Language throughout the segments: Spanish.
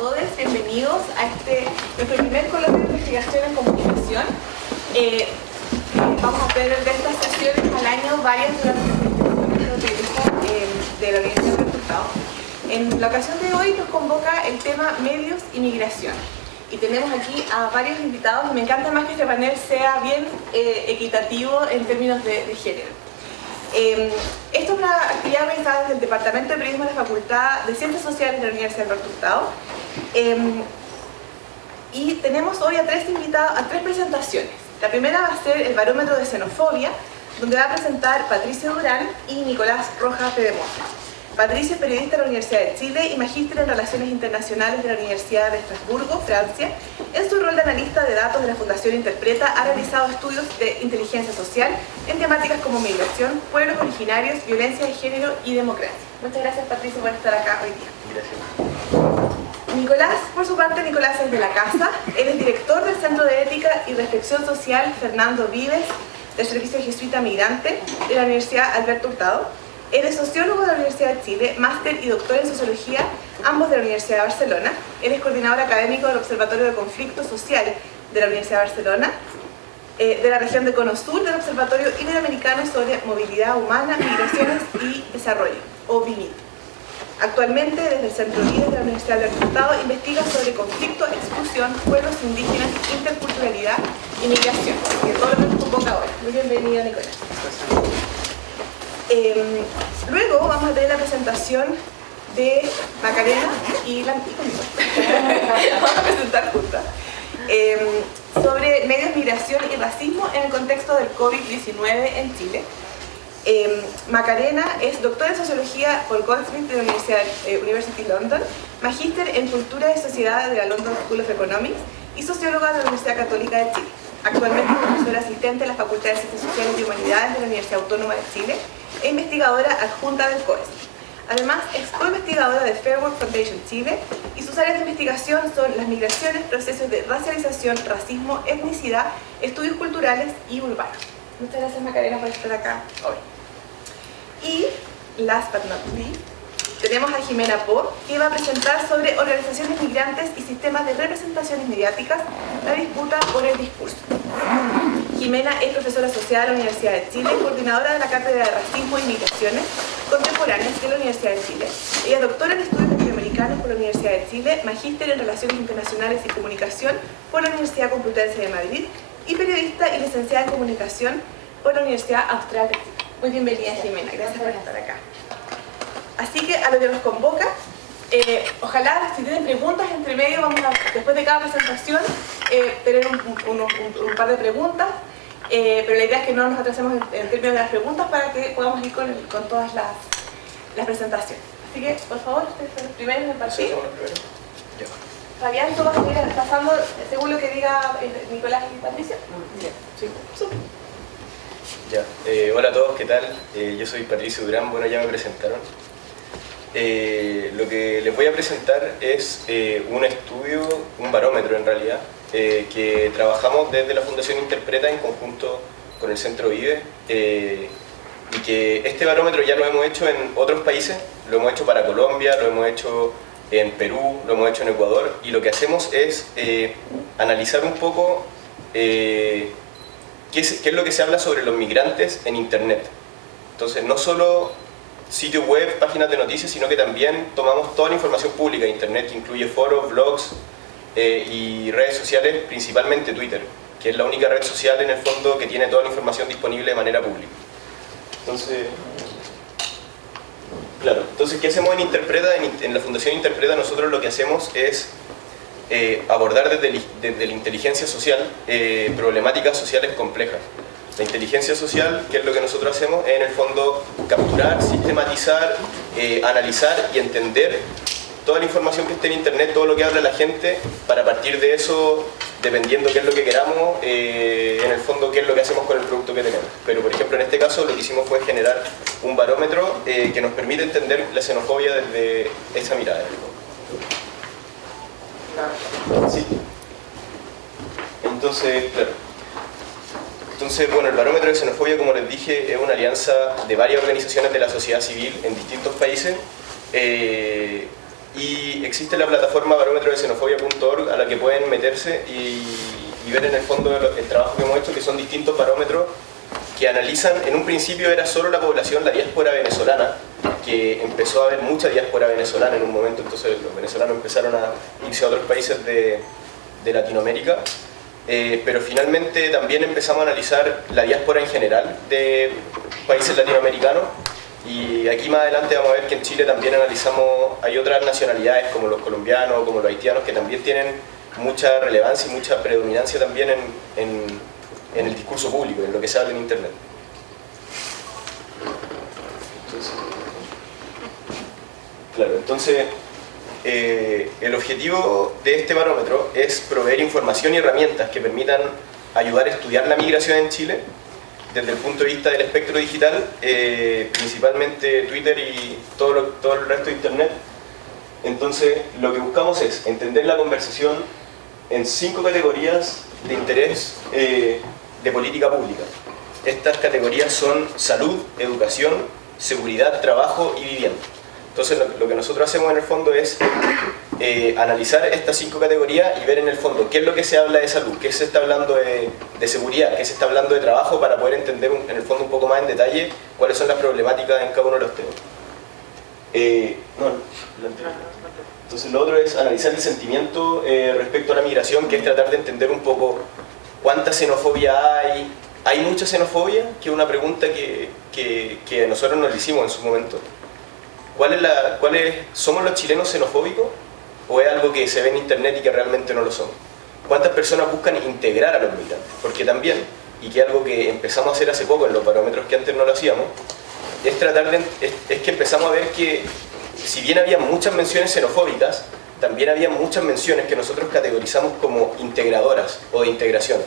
todos, bienvenidos a nuestro primer coloquio de investigación en comunicación. Vamos a tener de estas sesiones al año varias durante de la Universidad de Resultados. En la ocasión de hoy nos convoca el tema medios y migración. Y tenemos aquí a varios invitados y me encanta más que este panel sea bien equitativo en términos de género. Esto es una actividad organizada desde el Departamento de Periodismo de la Facultad de Ciencias Sociales de la Universidad de Resultados. Y tenemos hoy a tres invitados, a tres presentaciones. La primera va a ser el barómetro de xenofobia, donde va a presentar Patricio Durán y Nicolás Rojas Pedemosa. Patricio es periodista de la Universidad de Chile y magíster en Relaciones Internacionales de la Universidad de Estrasburgo, Francia. En su rol de analista de datos de la Fundación Interpreta ha realizado estudios de inteligencia social en temáticas como migración, pueblos originarios, violencia de género y democracia. Muchas gracias, Patricio, por estar acá hoy día. Gracias. Nicolás, por su parte, Nicolás es de la casa. Él es director del Centro de Ética y Reflexión Social Fernando Vives, del Servicio Jesuita Migrante de la Universidad Alberto Hurtado. Él es sociólogo de la Universidad de Chile, máster y doctor en sociología, ambos de la Universidad de Barcelona. Él es coordinador académico del Observatorio de Conflicto Social de la Universidad de Barcelona, de la región de Cono Sur del Observatorio Iberoamericano sobre Movilidad Humana, Migraciones y Desarrollo, o BIMID. Actualmente, desde el Centro Vives de la Universidad de Alberto Hurtado, investiga sobre conflicto, exclusión, pueblos indígenas, interculturalidad y migración, que todo lo que nos convoca ahora. Muy bienvenido, Nicolás. Luego vamos a tener la presentación de Macarena y conmigo. Vamos a presentar juntas sobre medios, migración y racismo en el contexto del COVID-19 en Chile. Macarena es doctora en sociología por Goldsmith de la University London, magíster en cultura y sociedad de la London School of Economics y socióloga de la Universidad Católica de Chile. Actualmente es profesora asistente en la Facultad de Ciencias Sociales y Humanidades de la Universidad Autónoma de Chile e investigadora adjunta del COES. Además, es co-investigadora de Fair Work Foundation Chile y sus áreas de investigación son las migraciones, procesos de racialización, racismo, etnicidad, estudios culturales y urbanos. Muchas gracias, Macarena, por estar acá hoy. Y, last but not least, tenemos a Jimena Po, que va a presentar sobre organizaciones migrantes y sistemas de representaciones mediáticas, la disputa por el discurso. Jimena es profesora asociada de la Universidad de Chile, coordinadora de la Cátedra de Racismo y Migraciones Contemporáneas de la Universidad de Chile. Ella es doctora en Estudios Latinoamericanos por la Universidad de Chile, magíster en Relaciones Internacionales y Comunicación por la Universidad Complutense de Madrid y periodista y licenciada en Comunicación por la Universidad Austral de Chile. Muy bienvenida, Jimena. Gracias por estar acá. Así que a lo que nos convoca, ojalá si tienen preguntas entre medio, vamos a, después de cada presentación, tener un par de preguntas, pero la idea es que no nos atrasemos en términos de las preguntas para que podamos ir con todas las presentaciones. Así que, por favor, ustedes son los primeros en partir. Fabián, ¿tú vas a ir pasando según lo que diga Nicolás y Patricia? Sí. Súper. Ya. Hola a todos, ¿qué tal? Yo soy Patricio Durán, bueno, ya me presentaron. Lo que les voy a presentar es un estudio, un barómetro en realidad, que trabajamos desde la Fundación Interpreta en conjunto con el Centro Vive, y que este barómetro ya lo hemos hecho en otros países, lo hemos hecho para Colombia, lo hemos hecho en Perú, lo hemos hecho en Ecuador, y lo que hacemos es analizar un poco qué es lo que se habla sobre los migrantes en Internet. Entonces, no solo sitios web, páginas de noticias, sino que también tomamos toda la información pública de Internet, que incluye foros, blogs y redes sociales, principalmente Twitter, que es la única red social en el fondo que tiene toda la información disponible de manera pública. Entonces, claro, ¿qué hacemos en Interpreta? En la Fundación Interpreta nosotros lo que hacemos es abordar desde la inteligencia social problemáticas sociales complejas. La inteligencia social, que es lo que nosotros hacemos, es en el fondo capturar, sistematizar, analizar y entender toda la información que esté en Internet, todo lo que habla la gente, para partir de eso, dependiendo qué es lo que queramos, en el fondo qué es lo que hacemos con el producto que tenemos. Pero por ejemplo en este caso lo que hicimos fue generar un barómetro que nos permite entender la xenofobia desde esa mirada. Sí. Entonces, claro. Bueno, el barómetro de xenofobia, como les dije, es una alianza de varias organizaciones de la sociedad civil en distintos países y existe la plataforma barómetrodesenofobia.org a la que pueden meterse y ver en el fondo el trabajo que hemos hecho, que son distintos barómetros que analizan. En un principio era solo la población, la diáspora venezolana, que empezó a haber mucha diáspora venezolana en un momento, entonces los venezolanos empezaron a irse a otros países de Latinoamérica, pero finalmente también empezamos a analizar la diáspora en general de países latinoamericanos, y aquí más adelante vamos a ver que en Chile también analizamos, hay otras nacionalidades como los colombianos, como los haitianos, que también tienen mucha relevancia y mucha predominancia también en el discurso público, en lo que se habla en Internet. Entonces, el objetivo de este barómetro es proveer información y herramientas que permitan ayudar a estudiar la migración en Chile desde el punto de vista del espectro digital, principalmente Twitter y todo el resto de Internet. Entonces, lo que buscamos es entender la conversación en 5 categorías de interés de política pública. Estas categorías son salud, educación, seguridad, trabajo y vivienda. Entonces lo que nosotros hacemos en el fondo es analizar estas 5 categorías y ver en el fondo qué es lo que se habla de salud, qué se está hablando de seguridad, qué se está hablando de trabajo, para poder entender en el fondo un poco más en detalle cuáles son las problemáticas en cada uno de los temas. Entonces lo otro es analizar el sentimiento respecto a la migración, que es tratar de entender un poco cuánta xenofobia hay. ¿Hay mucha xenofobia? Que es una pregunta que nosotros nos hicimos en su momento. ¿Somos los chilenos xenofóbicos? ¿O es algo que se ve en Internet y que realmente no lo somos? ¿Cuántas personas buscan integrar a los migrantes? Porque también, y que es algo que empezamos a hacer hace poco en los barómetros que antes no lo hacíamos, es que empezamos a ver que si bien había muchas menciones xenofóbicas, también había muchas menciones que nosotros categorizamos como integradoras o de integración.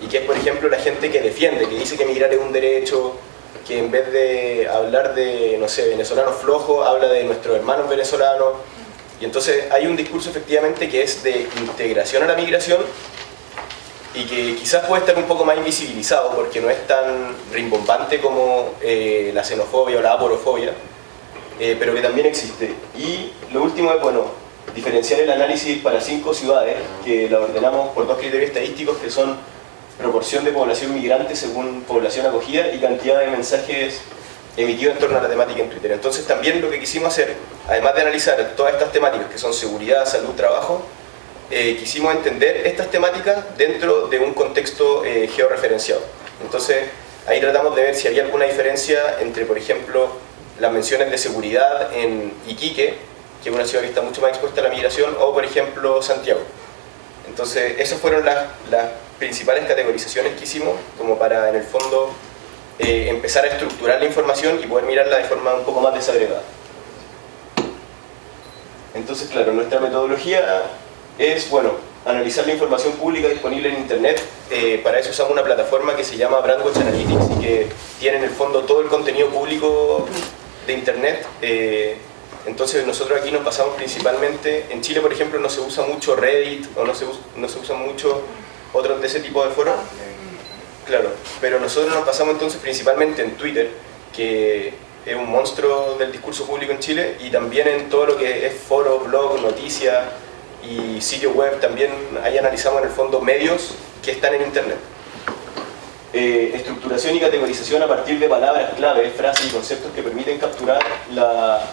Y que es, por ejemplo, la gente que defiende, que dice que migrar es un derecho, que en vez de hablar de, no sé, venezolanos flojos, habla de nuestros hermanos venezolanos. Y entonces hay un discurso efectivamente que es de integración a la migración y que quizás puede estar un poco más invisibilizado porque no es tan rimbombante como la xenofobia o la aporofobia, pero que también existe. Y lo último es, bueno, diferenciar el análisis para 5 ciudades, que la ordenamos por 2 criterios estadísticos, que son proporción de población migrante según población acogida y cantidad de mensajes emitidos en torno a la temática en Twitter. Entonces también lo que quisimos hacer, además de analizar todas estas temáticas que son seguridad, salud, trabajo, quisimos entender estas temáticas dentro de un contexto georreferenciado. Entonces ahí tratamos de ver si había alguna diferencia entre, por ejemplo, las menciones de seguridad en Iquique, que es una ciudad que está mucho más expuesta a la migración, o por ejemplo Santiago. Entonces esas fueron las principales categorizaciones que hicimos como para en el fondo empezar a estructurar la información y poder mirarla de forma un poco más desagregada. Entonces, claro, nuestra metodología es, bueno, analizar la información pública disponible en Internet. Para eso usamos una plataforma que se llama Brandwatch Analytics y que tiene en el fondo todo el contenido público de Internet. Entonces nosotros aquí nos basamos principalmente, en Chile por ejemplo no se usa mucho Reddit o no se usan mucho otros de ese tipo de foros. Claro, pero nosotros nos basamos entonces principalmente en Twitter, que es un monstruo del discurso público en Chile, y también en todo lo que es foro, blog, noticias y sitio web. También ahí analizamos en el fondo medios que están en Internet. Estructuración y categorización a partir de palabras clave, frases y conceptos que permiten capturar la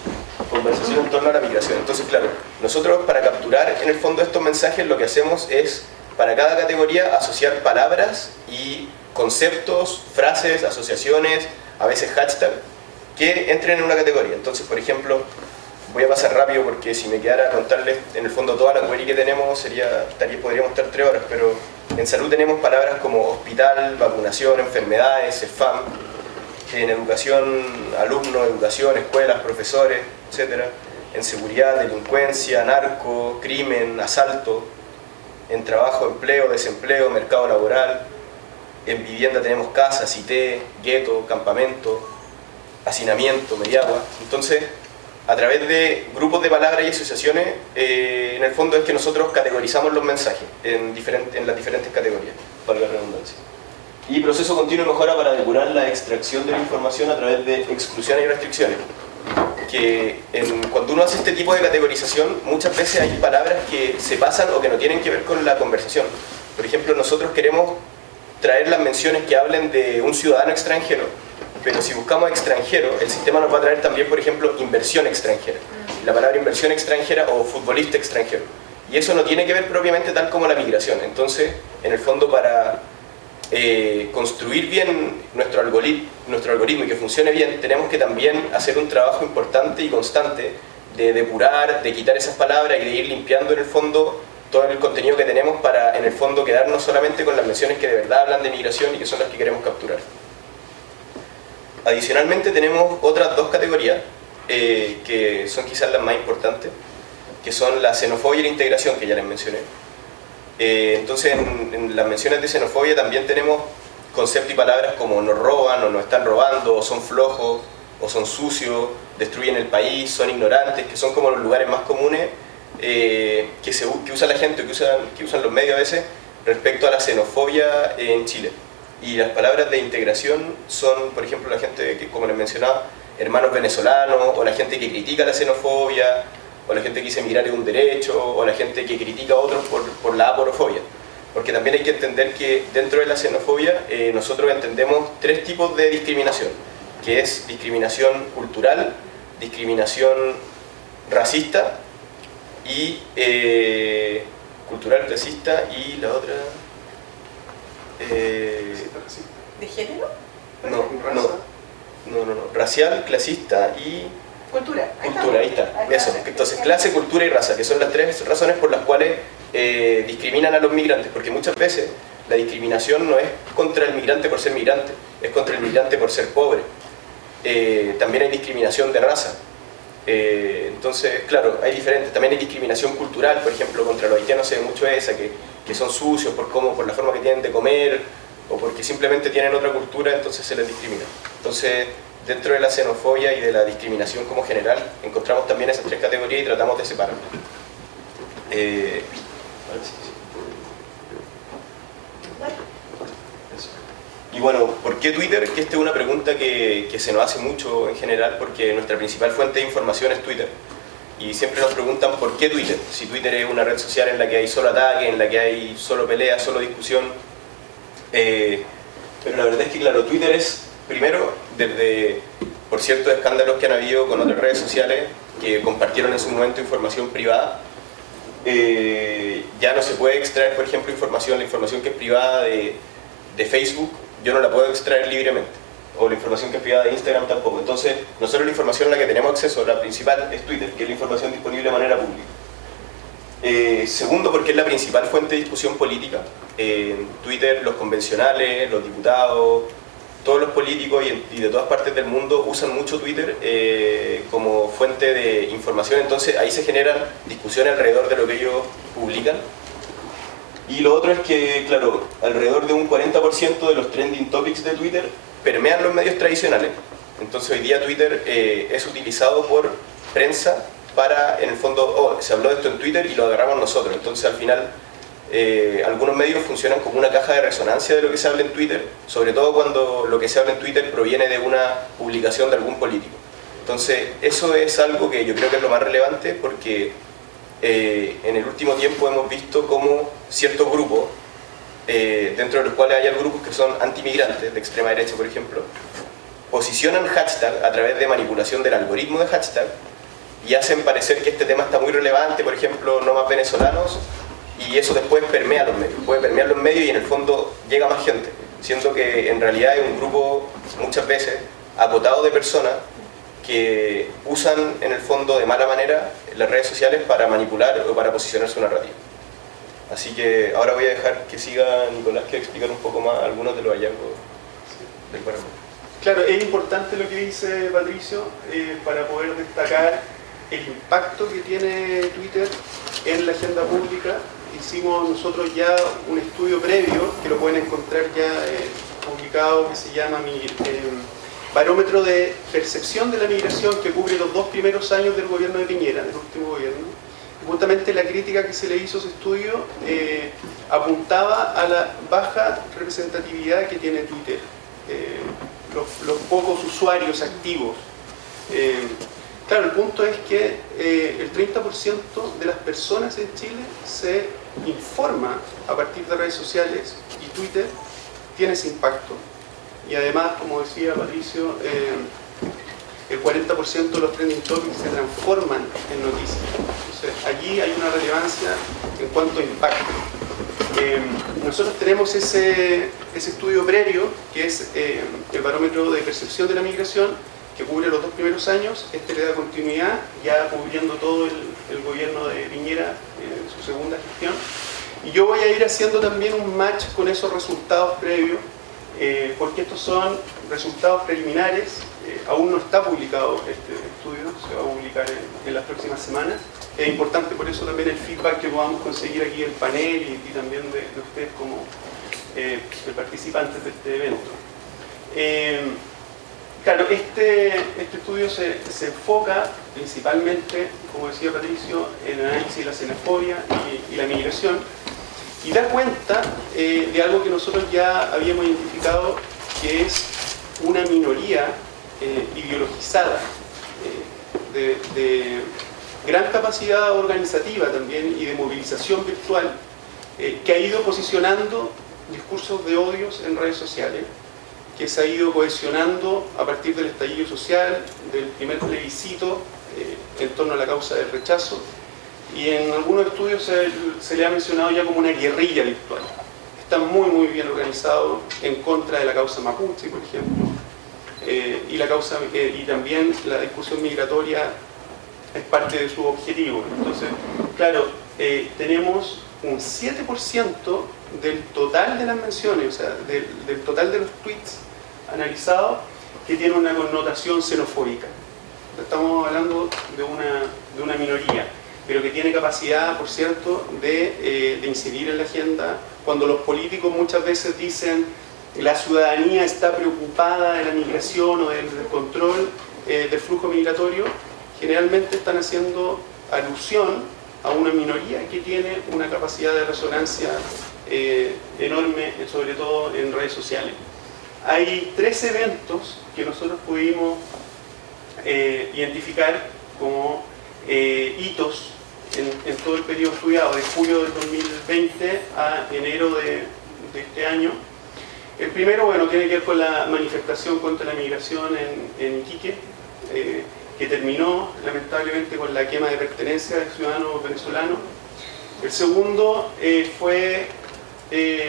conversación en torno a la migración. Entonces, claro, nosotros para capturar en el fondo estos mensajes lo que hacemos es, para cada categoría, asociar palabras y conceptos, frases, asociaciones, a veces hashtag, que entren en una categoría. Entonces, por ejemplo, voy a pasar rápido porque si me quedara a contarles en el fondo toda la query que tenemos podríamos estar 3 horas, pero en salud tenemos palabras como hospital, vacunación, enfermedades, CEFAM, en educación, alumnos, educación, escuelas, profesores, etc. En seguridad, delincuencia, narco, crimen, asalto. En trabajo, empleo, desempleo, mercado laboral. En vivienda tenemos casa, cité, gueto, campamento, hacinamiento, mediagua. Entonces, a través de grupos de palabras y asociaciones, en el fondo es que nosotros categorizamos los mensajes en las diferentes categorías, valga la redundancia. Y proceso continuo de mejora para depurar la extracción de la información a través de exclusiones y restricciones. que cuando uno hace este tipo de categorización, muchas veces hay palabras que se pasan o que no tienen que ver con la conversación. Por ejemplo, nosotros queremos traer las menciones que hablen de un ciudadano extranjero, pero si buscamos extranjero, el sistema nos va a traer también, por ejemplo, inversión extranjera. La palabra inversión extranjera o futbolista extranjero. Y eso no tiene que ver propiamente tal como la migración. Entonces, en el fondo, para construir bien nuestro algoritmo y que funcione bien, tenemos que también hacer un trabajo importante y constante de depurar, de quitar esas palabras y de ir limpiando en el fondo todo el contenido que tenemos para en el fondo quedarnos solamente con las menciones que de verdad hablan de migración y que son las que queremos capturar. Adicionalmente tenemos otras dos categorías que son quizás las más importantes, que son la xenofobia y la integración, que ya les mencioné. Entonces en las menciones de xenofobia también tenemos conceptos y palabras como nos roban o nos están robando, o son flojos, o son sucios, destruyen el país, son ignorantes, que son como los lugares más comunes que usa la gente, que usan los medios a veces respecto a la xenofobia en Chile. Y las palabras de integración son, por ejemplo, la gente que, como les mencionaba, hermanos venezolanos, o la gente que critica la xenofobia, o la gente que dice migrar es un derecho, o la gente que critica a otros por la aporofobia. Porque también hay que entender que dentro de la xenofobia nosotros entendemos tres tipos de discriminación, que es discriminación cultural, discriminación racista y cultural, racista y la otra... ¿De género? No, racial, clasista y... Cultura. Ahí está. Eso. Entonces, clase, cultura y raza, que son las tres razones por las cuales discriminan a los migrantes, porque muchas veces la discriminación no es contra el migrante por ser migrante, es contra el migrante por ser pobre. También hay discriminación de raza. Entonces, claro, hay diferentes. También hay discriminación cultural, por ejemplo, contra los haitianos se ve mucho esa, que son sucios por la forma que tienen de comer, o porque simplemente tienen otra cultura, entonces se les discrimina. Entonces, dentro de la xenofobia y de la discriminación como general, encontramos también esas tres categorías y tratamos de separarlas. Y bueno, ¿por qué Twitter? Que esta es una pregunta que se nos hace mucho en general, porque nuestra principal fuente de información es Twitter. Y siempre nos preguntan ¿por qué Twitter? Si Twitter es una red social en la que hay solo ataque, en la que hay solo pelea, solo discusión. Pero la verdad es que, claro, Twitter es, primero, por ciertos escándalos que han habido con otras redes sociales que compartieron en su momento información privada, ya no se puede extraer, por ejemplo, la información que es privada de Facebook, yo no la puedo extraer libremente, o la información que es privada de Instagram tampoco. Entonces, nosotros la información a la que tenemos acceso, la principal, es Twitter, que es la información disponible de manera pública. Segundo, porque es la principal fuente de discusión política. Twitter, los convencionales, los diputados, todos los políticos y de todas partes del mundo usan mucho Twitter como fuente de información, entonces ahí se generan discusiones alrededor de lo que ellos publican. Y lo otro es que, claro, alrededor de un 40% de los trending topics de Twitter permean los medios tradicionales. Entonces hoy día Twitter es utilizado por prensa para, en el fondo, se habló de esto en Twitter y lo agarramos nosotros. Entonces al final algunos medios funcionan como una caja de resonancia de lo que se habla en Twitter, sobre todo cuando lo que se habla en Twitter proviene de una publicación de algún político. Entonces eso es algo que yo creo que es lo más relevante, porque en el último tiempo hemos visto cómo ciertos grupos, dentro de los cuales hay grupos que son antimigrantes, de extrema derecha por ejemplo, posicionan hashtag a través de manipulación del algoritmo de hashtag y hacen parecer que este tema está muy relevante, por ejemplo, no más venezolanos, y eso después permea los medios, puede permear los medios y en el fondo llega más gente, siendo que en realidad es un grupo muchas veces acotado de personas que usan en el fondo de mala manera las redes sociales para manipular o para posicionar su narrativa. Así que ahora voy a dejar que siga Nicolás, que va a explicar un poco más algunos de los hallazgos del barómetro. Claro, es importante lo que dice Patricio para poder destacar el impacto que tiene Twitter en la agenda pública. Hicimos nosotros ya un estudio previo, que lo pueden encontrar ya publicado, que se llama Barómetro de Percepción de la Migración, que cubre los 2 primeros años del gobierno de Piñera, del último gobierno. Y justamente la crítica que se le hizo a ese estudio apuntaba a la baja representatividad que tiene Twitter, los pocos usuarios activos. Claro, el punto es que el 30% de las personas en Chile se informa a partir de redes sociales y Twitter tiene ese impacto. Y además, como decía Patricio, el 40% de los trending topics se transforman en noticias. Entonces, allí hay una relevancia en cuanto a impacto. Nosotros tenemos ese estudio previo, que es el barómetro de percepción de la migración, que cubre los 2 primeros años. Este le da continuidad, ya cubriendo todo el gobierno de Piñera en su segunda gestión. Y yo voy a ir haciendo también un match con esos resultados previos, porque estos son resultados preliminares. Aún no está publicado este estudio, se va a publicar en las próximas semanas. Es importante por eso también el feedback que podamos conseguir aquí del panel y también de ustedes como participantes de este evento. Claro, este estudio se enfoca principalmente, como decía Patricio, en el análisis de la xenofobia y la migración, y da cuenta de algo que nosotros ya habíamos identificado, que es una minoría ideologizada, de gran capacidad organizativa también y de movilización virtual, que ha ido posicionando discursos de odios en redes sociales, que se ha ido cohesionando a partir del estallido social, del primer plebiscito en torno a la causa del rechazo, y en algunos estudios se le ha mencionado ya como una guerrilla virtual. Está muy bien organizado en contra de la causa mapuche, por ejemplo, y también la discusión migratoria es parte de su objetivo. Entonces, claro, tenemos un 7% del total de las menciones, o sea, del total de los tweets analizados, que tiene una connotación xenofóbica. Estamos hablando de una minoría, pero que tiene capacidad, por cierto, de incidir en la agenda. Cuando los políticos muchas veces dicen la ciudadanía está preocupada de la migración o del control del flujo migratorio, generalmente están haciendo alusión a una minoría que tiene una capacidad de resonancia enorme, sobre todo en redes sociales. Hay 3 eventos que nosotros pudimos identificar como hitos en todo el periodo estudiado, de julio del 2020 a enero de este año. El primero, bueno, tiene que ver con la manifestación contra la migración en Iquique, que terminó lamentablemente con la quema de pertenencias de ciudadanos venezolanos. El segundo fue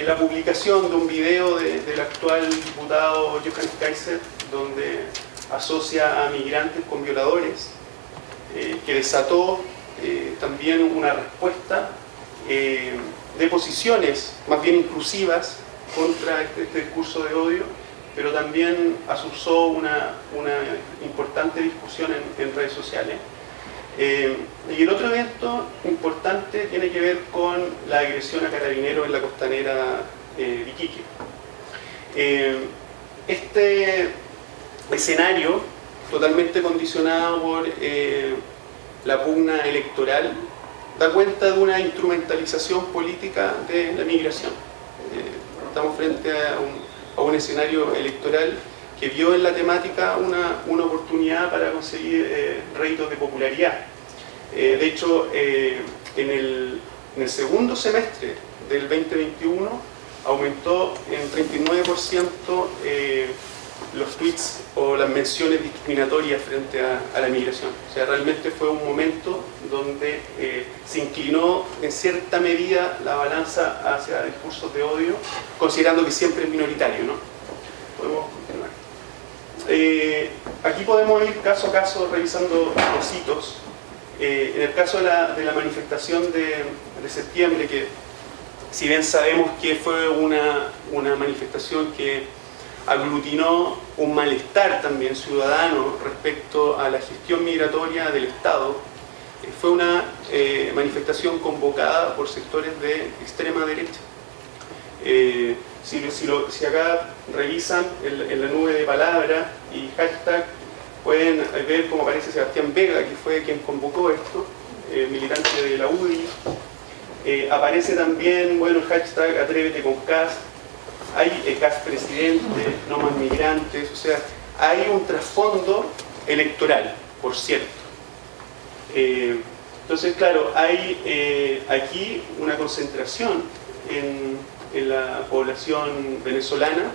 la publicación de un video del actual diputado Johannes Kaiser, donde asocia a migrantes con violadores, que desató también una respuesta de posiciones más bien inclusivas contra este discurso de odio, pero también asusó una importante discusión en redes sociales. Y el otro evento importante tiene que ver con la agresión a carabineros en la costanera de Iquique. Este escenario, totalmente condicionado por la pugna electoral, da cuenta de una instrumentalización política de la migración. Estamos frente a un escenario electoral que vio en la temática una oportunidad para conseguir réditos de popularidad. De hecho, en el segundo semestre del 2021 aumentó en 39% los tweets o las menciones discriminatorias frente a la migración. O sea, realmente fue un momento donde se inclinó en cierta medida la balanza hacia discursos de odio, considerando que siempre es minoritario, ¿no? Podemos continuar. Aquí podemos ir caso a caso revisando los hitos. En el caso de la manifestación de septiembre, que si bien sabemos que fue una manifestación que aglutinó un malestar también ciudadano respecto a la gestión migratoria del Estado, fue una manifestación convocada por sectores de extrema derecha. Si acá revisan en la nube de palabras y hashtag, pueden ver cómo aparece Sebastián Vega, que fue quien convocó esto, militante de la UDI. Aparece también, bueno, el hashtag Atrévete con Kast. Hay Kast presidente, no más migrantes, o sea, hay un trasfondo electoral, por cierto. Entonces, claro, hay aquí una concentración en la población venezolana,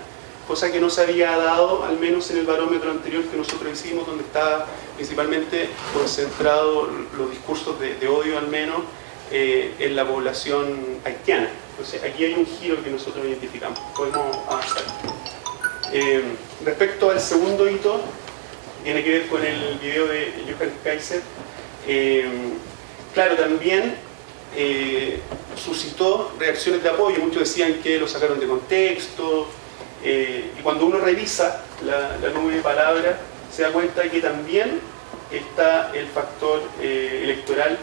cosa que no se había dado, al menos en el barómetro anterior que nosotros hicimos, donde estaba principalmente concentrado los discursos de odio, al menos, en la población haitiana. Entonces, aquí hay un giro que nosotros identificamos. Podemos avanzar. Respecto al segundo hito, tiene que ver con el video de Johan Kaiser. Claro, también suscitó reacciones de apoyo. Muchos decían que lo sacaron de contexto. Y cuando uno revisa la nube de palabras, se da cuenta que también está el factor electoral.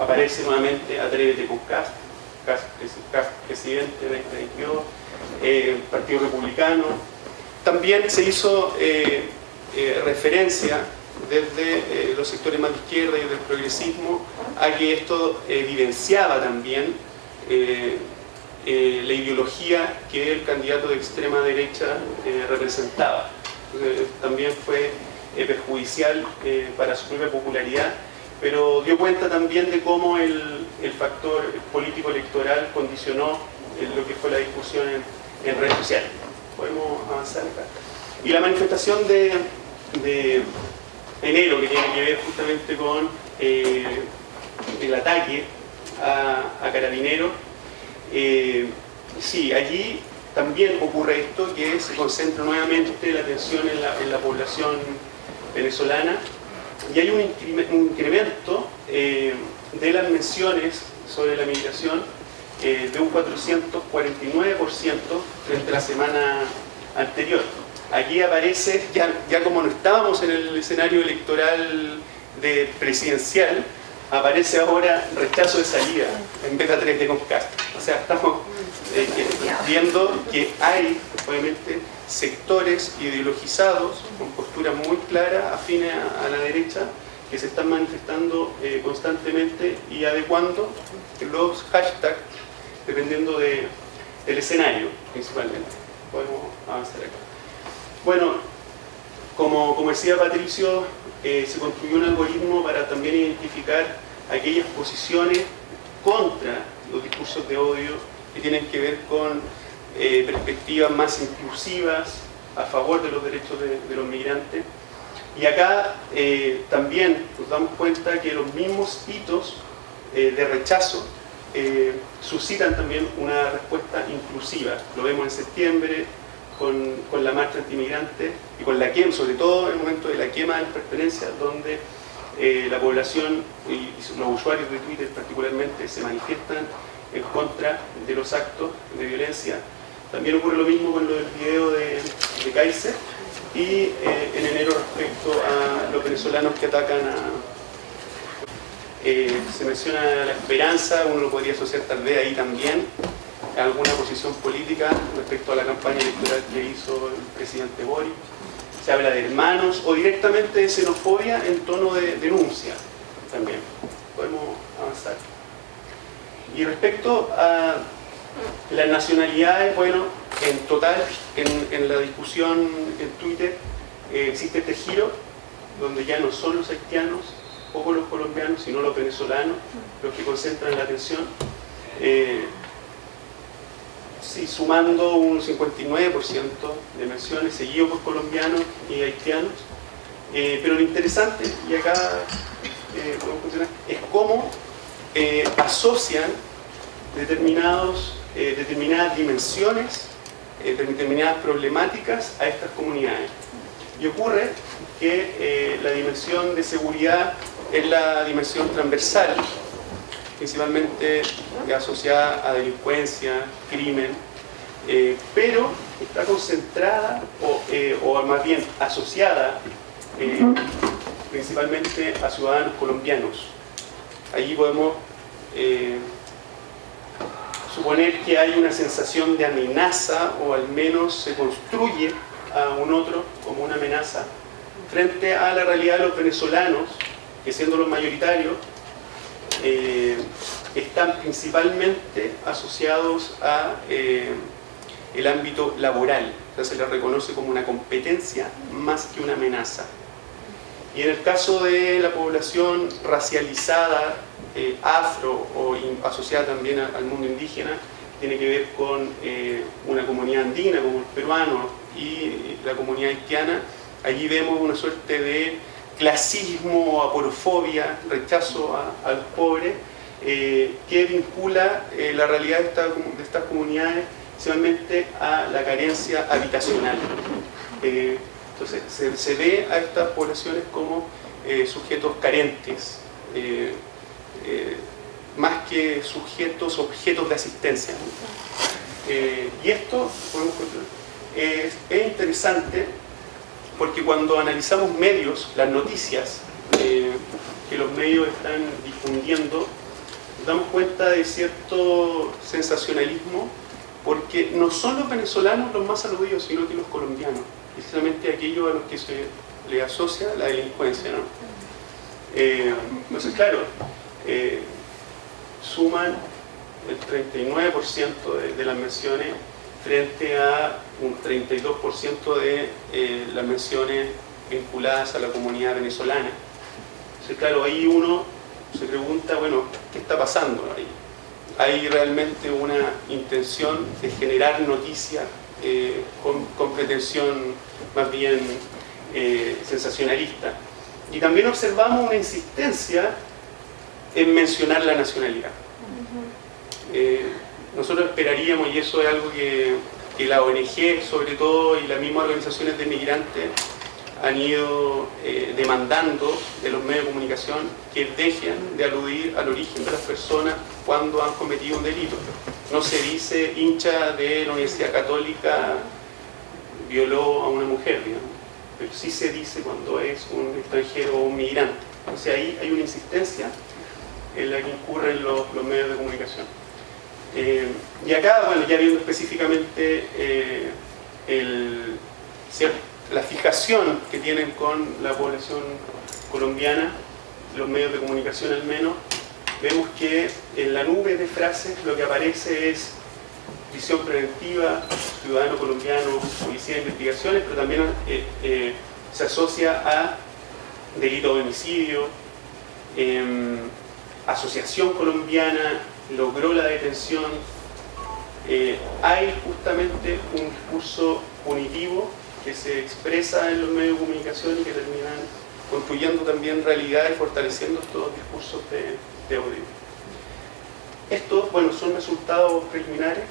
Aparece nuevamente Atrévete con Kast, Kast presidente de 2022, Partido Republicano. También se hizo referencia desde los sectores más de izquierda y del progresismo a que esto evidenciaba también la ideología que el candidato de extrema derecha representaba. Entonces, también fue perjudicial para su propia popularidad, pero dio cuenta también de cómo el factor político electoral condicionó lo que fue la discusión en redes sociales. Podemos avanzar acá. Y la manifestación de enero, que tiene que ver justamente con el ataque a Carabineros, sí, allí también ocurre esto, que se concentra nuevamente la atención en la población venezolana, y hay un incremento de las menciones sobre la migración de un 449% frente a la semana anterior. Aquí aparece, ya como no estábamos en el escenario electoral presidencial, aparece ahora rechazo de salida en vez de Atrévete con Kast. O sea, estamos viendo que hay, obviamente, sectores ideologizados con posturas muy claras, afines a la derecha, que se están manifestando constantemente y adecuando los hashtags dependiendo del escenario, principalmente. Podemos avanzar acá. Bueno, como decía Patricio, se construyó un algoritmo para también identificar aquellas posiciones contra los discursos de odio que tienen que ver con perspectivas más inclusivas, a favor de los derechos de los migrantes. Y acá también nos damos cuenta que los mismos hitos de rechazo suscitan también una respuesta inclusiva. Lo vemos en septiembre con la marcha antimigrante y con la quema, sobre todo en el momento de la quema de las pertenencias, donde la población y los usuarios de Twitter particularmente se manifiestan en contra de los actos de violencia. También ocurre lo mismo con lo del video de Kaiser y en enero respecto a los venezolanos que atacan se menciona la esperanza, uno lo podría asociar tal vez ahí también a alguna posición política respecto a la campaña electoral que hizo el presidente Boric. Se habla de hermanos o directamente de xenofobia en tono de denuncia también. Podemos avanzar. Y respecto a las nacionalidades, bueno, en total, en la discusión en Twitter, existe este giro, donde ya no son los haitianos, poco los colombianos, sino los venezolanos, los que concentran la atención. Sí, sumando un 59% de menciones, seguido por colombianos y haitianos. Pero lo interesante, y acá podemos funcionar, es cómo asocian determinadas dimensiones, determinadas problemáticas a estas comunidades. Y ocurre que la dimensión de seguridad es la dimensión transversal, principalmente asociada a delincuencia, crimen, pero está concentrada o más bien asociada principalmente a ciudadanos colombianos. Allí podemos suponer que hay una sensación de amenaza, o al menos se construye a un otro como una amenaza frente a la realidad de los venezolanos, que siendo los mayoritarios están principalmente asociados a el ámbito laboral. O sea, se les reconoce como una competencia más que una amenaza. Y en el caso de la población racializada, afro o asociada también al mundo indígena, tiene que ver con una comunidad andina como el peruano y la comunidad haitiana. Allí vemos una suerte de clasismo, aporofobia, rechazo a los pobres, que vincula la realidad de estas comunidades principalmente a la carencia habitacional. Entonces se ve a estas poblaciones como sujetos carentes, más que sujetos, objetos de asistencia. Y esto es interesante porque cuando analizamos medios, las noticias que los medios están difundiendo, nos damos cuenta de cierto sensacionalismo, porque no son los venezolanos los más aludidos, sino que los colombianos, precisamente aquellos a los que se le asocia la delincuencia, ¿no? Entonces, claro, suman el 39% de las menciones frente a un 32% de las menciones vinculadas a la comunidad venezolana. Entonces, claro, ahí uno se pregunta, bueno, ¿qué está pasando ahí? Hay realmente una intención de generar noticias con pretensión más bien sensacionalista. Y también observamos una insistencia en mencionar la nacionalidad. Nosotros esperaríamos, y eso es algo que la ONG sobre todo y las mismas organizaciones de migrantes han ido demandando de los medios de comunicación, que dejen de aludir al origen de las personas cuando han cometido un delito. No se dice hincha de la Universidad Católica violó a una mujer, digamos, pero sí se dice cuando es un extranjero o un migrante. O sea, ahí hay una insistencia en la que incurren los medios de comunicación. Y acá, bueno, ya viendo específicamente la fijación que tienen con la población colombiana, los medios de comunicación al menos, vemos que en la nube de frases lo que aparece es prisión preventiva, ciudadano colombiano, policía de investigaciones, pero también se asocia a delito de homicidio, asociación colombiana, logró la detención. Hay justamente un discurso punitivo que se expresa en los medios de comunicación y que terminan construyendo también realidad y fortaleciendo estos discursos de odio. Estos, bueno, son resultados preliminares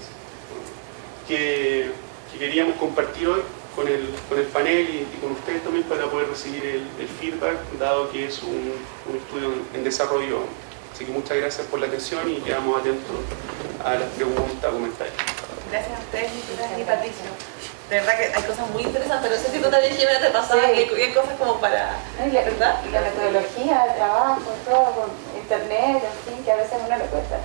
que queríamos compartir hoy con el panel y con ustedes también para poder recibir el feedback, dado que es un estudio en desarrollo. Así que muchas gracias por la atención y quedamos atentos a las preguntas o comentarios. Gracias a ustedes, Nicolás y Patricio. De verdad que hay cosas muy interesantes, no sé si tú también, Jimena, te pasaba Sí. que hay cosas como para... ¿No? Y la ¿verdad? metodología, el trabajo, todo con internet, en fin, que a veces a uno le cuesta.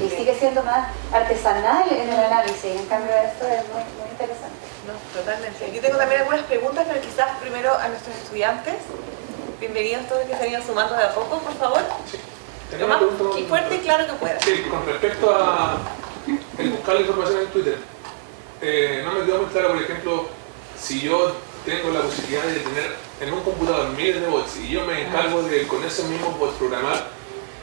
Y sigue siendo más artesanal en el análisis, en cambio esto es muy, muy interesante. No, totalmente. Aquí tengo también algunas preguntas, pero quizás primero a nuestros estudiantes. Bienvenidos todos los que se han ido sumando de a poco, por favor. Sí. Lo más fuerte y claro que puedan. Sí, con respecto a el buscar la información en Twitter, no me quedó muy claro, por ejemplo, si yo tengo la posibilidad de tener en un computador miles de bots y yo me encargo de con esos mismos bots programar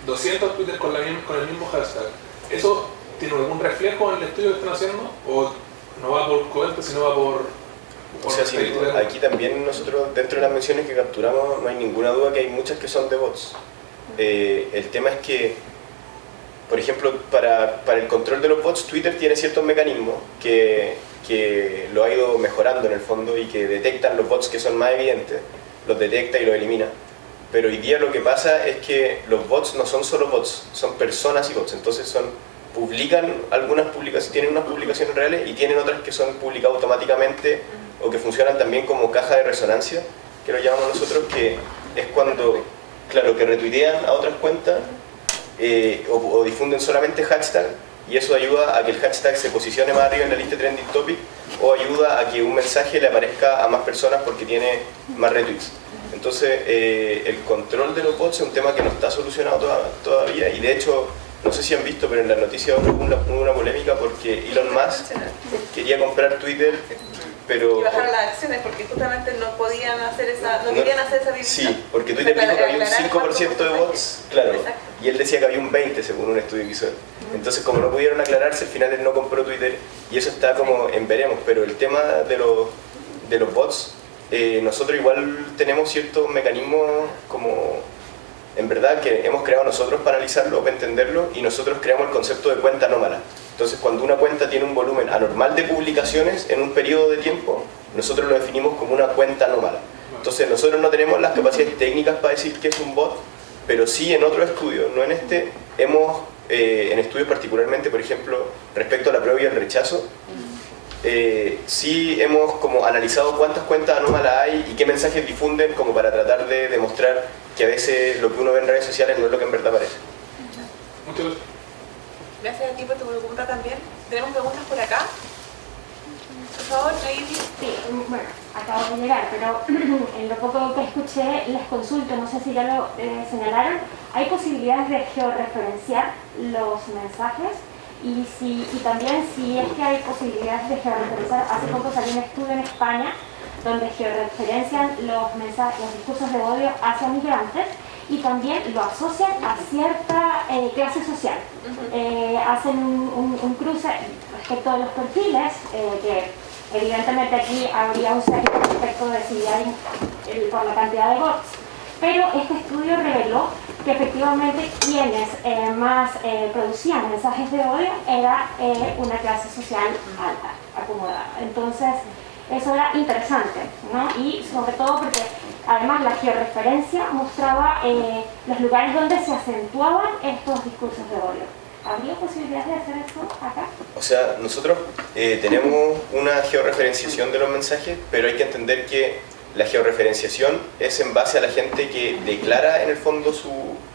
200 Twitter con el mismo hashtag, ¿eso tiene algún reflejo en el estudio que están haciendo? ¿O no va por cohete, sino va por O sea, sí, aquí también nosotros, dentro de las menciones que capturamos, no hay ninguna duda que hay muchas que son de bots. El tema es que, por ejemplo, para el control de los bots, Twitter tiene ciertos mecanismos que lo ha ido mejorando en el fondo y que detectan los bots que son más evidentes, los detecta y los elimina. Pero hoy día lo que pasa es que los bots no son solo bots, son personas y bots. Entonces publican algunas publicaciones, tienen unas publicaciones reales y tienen otras que son publicadas automáticamente o que funcionan también como caja de resonancia, que lo llamamos nosotros, que es cuando, claro, que retuitean a otras cuentas o difunden solamente hashtag, y eso ayuda a que el hashtag se posicione más arriba en la lista de trending topic, o ayuda a que un mensaje le aparezca a más personas porque tiene más retweets. Entonces el control de los bots es un tema que no está solucionado todavía, y de hecho no sé si han visto, pero en la noticia hubo una polémica porque Elon Musk quería comprar Twitter pero... Y bajaron las acciones porque justamente no podían hacer esa, no querían hacer esa división. Sí, porque Twitter dijo que había un Aclarar 5% de bots, claro, Exacto. y él decía que había un 20% según un estudio que hizo él. Entonces, como no pudieron aclararse, al final él no compró Twitter y eso está como en veremos, pero el tema de los bots, nosotros igual tenemos ciertos mecanismos como, en verdad, que hemos creado nosotros para analizarlo, para entenderlo, y nosotros creamos el concepto de cuenta anómala. Entonces, cuando una cuenta tiene un volumen anormal de publicaciones en un periodo de tiempo, nosotros lo definimos como una cuenta anómala. Entonces, nosotros no tenemos las capacidades técnicas para decir que es un bot, pero sí en otros estudios, no en este, hemos, en estudios particularmente, por ejemplo, respecto a la prueba y el rechazo, sí hemos como analizado cuántas cuentas anómalas hay y qué mensajes difunden como para tratar de demostrar que a veces lo que uno ve en redes sociales no es lo que en verdad parece. Muchas gracias. Gracias a ti por tu pregunta también. Tenemos preguntas por acá. Por favor, Lady. Sí, bueno, acabo de llegar, pero en lo poco que escuché les consulto, no sé si ya lo señalaron, ¿hay posibilidades de georreferenciar los mensajes? Y también si es que hay posibilidades de georreferenciar, hace poco salió un estudio en España donde georreferencian los mensajes, los discursos de odio hacia migrantes y también lo asocian a cierta clase social. Hacen un cruce respecto de los perfiles, que evidentemente aquí habría un sesgo respecto de si hay por la cantidad de bots, pero este estudio reveló que efectivamente quienes más producían mensajes de odio era una clase social alta, acomodada. Entonces, eso era interesante, ¿no? Y sobre todo porque además la georreferencia mostraba los lugares donde se acentuaban estos discursos de odio. ¿Habría posibilidades de hacer eso acá? O sea, nosotros tenemos una georreferenciación de los mensajes, pero hay que entender que la georreferenciación es en base a la gente que declara en el fondo su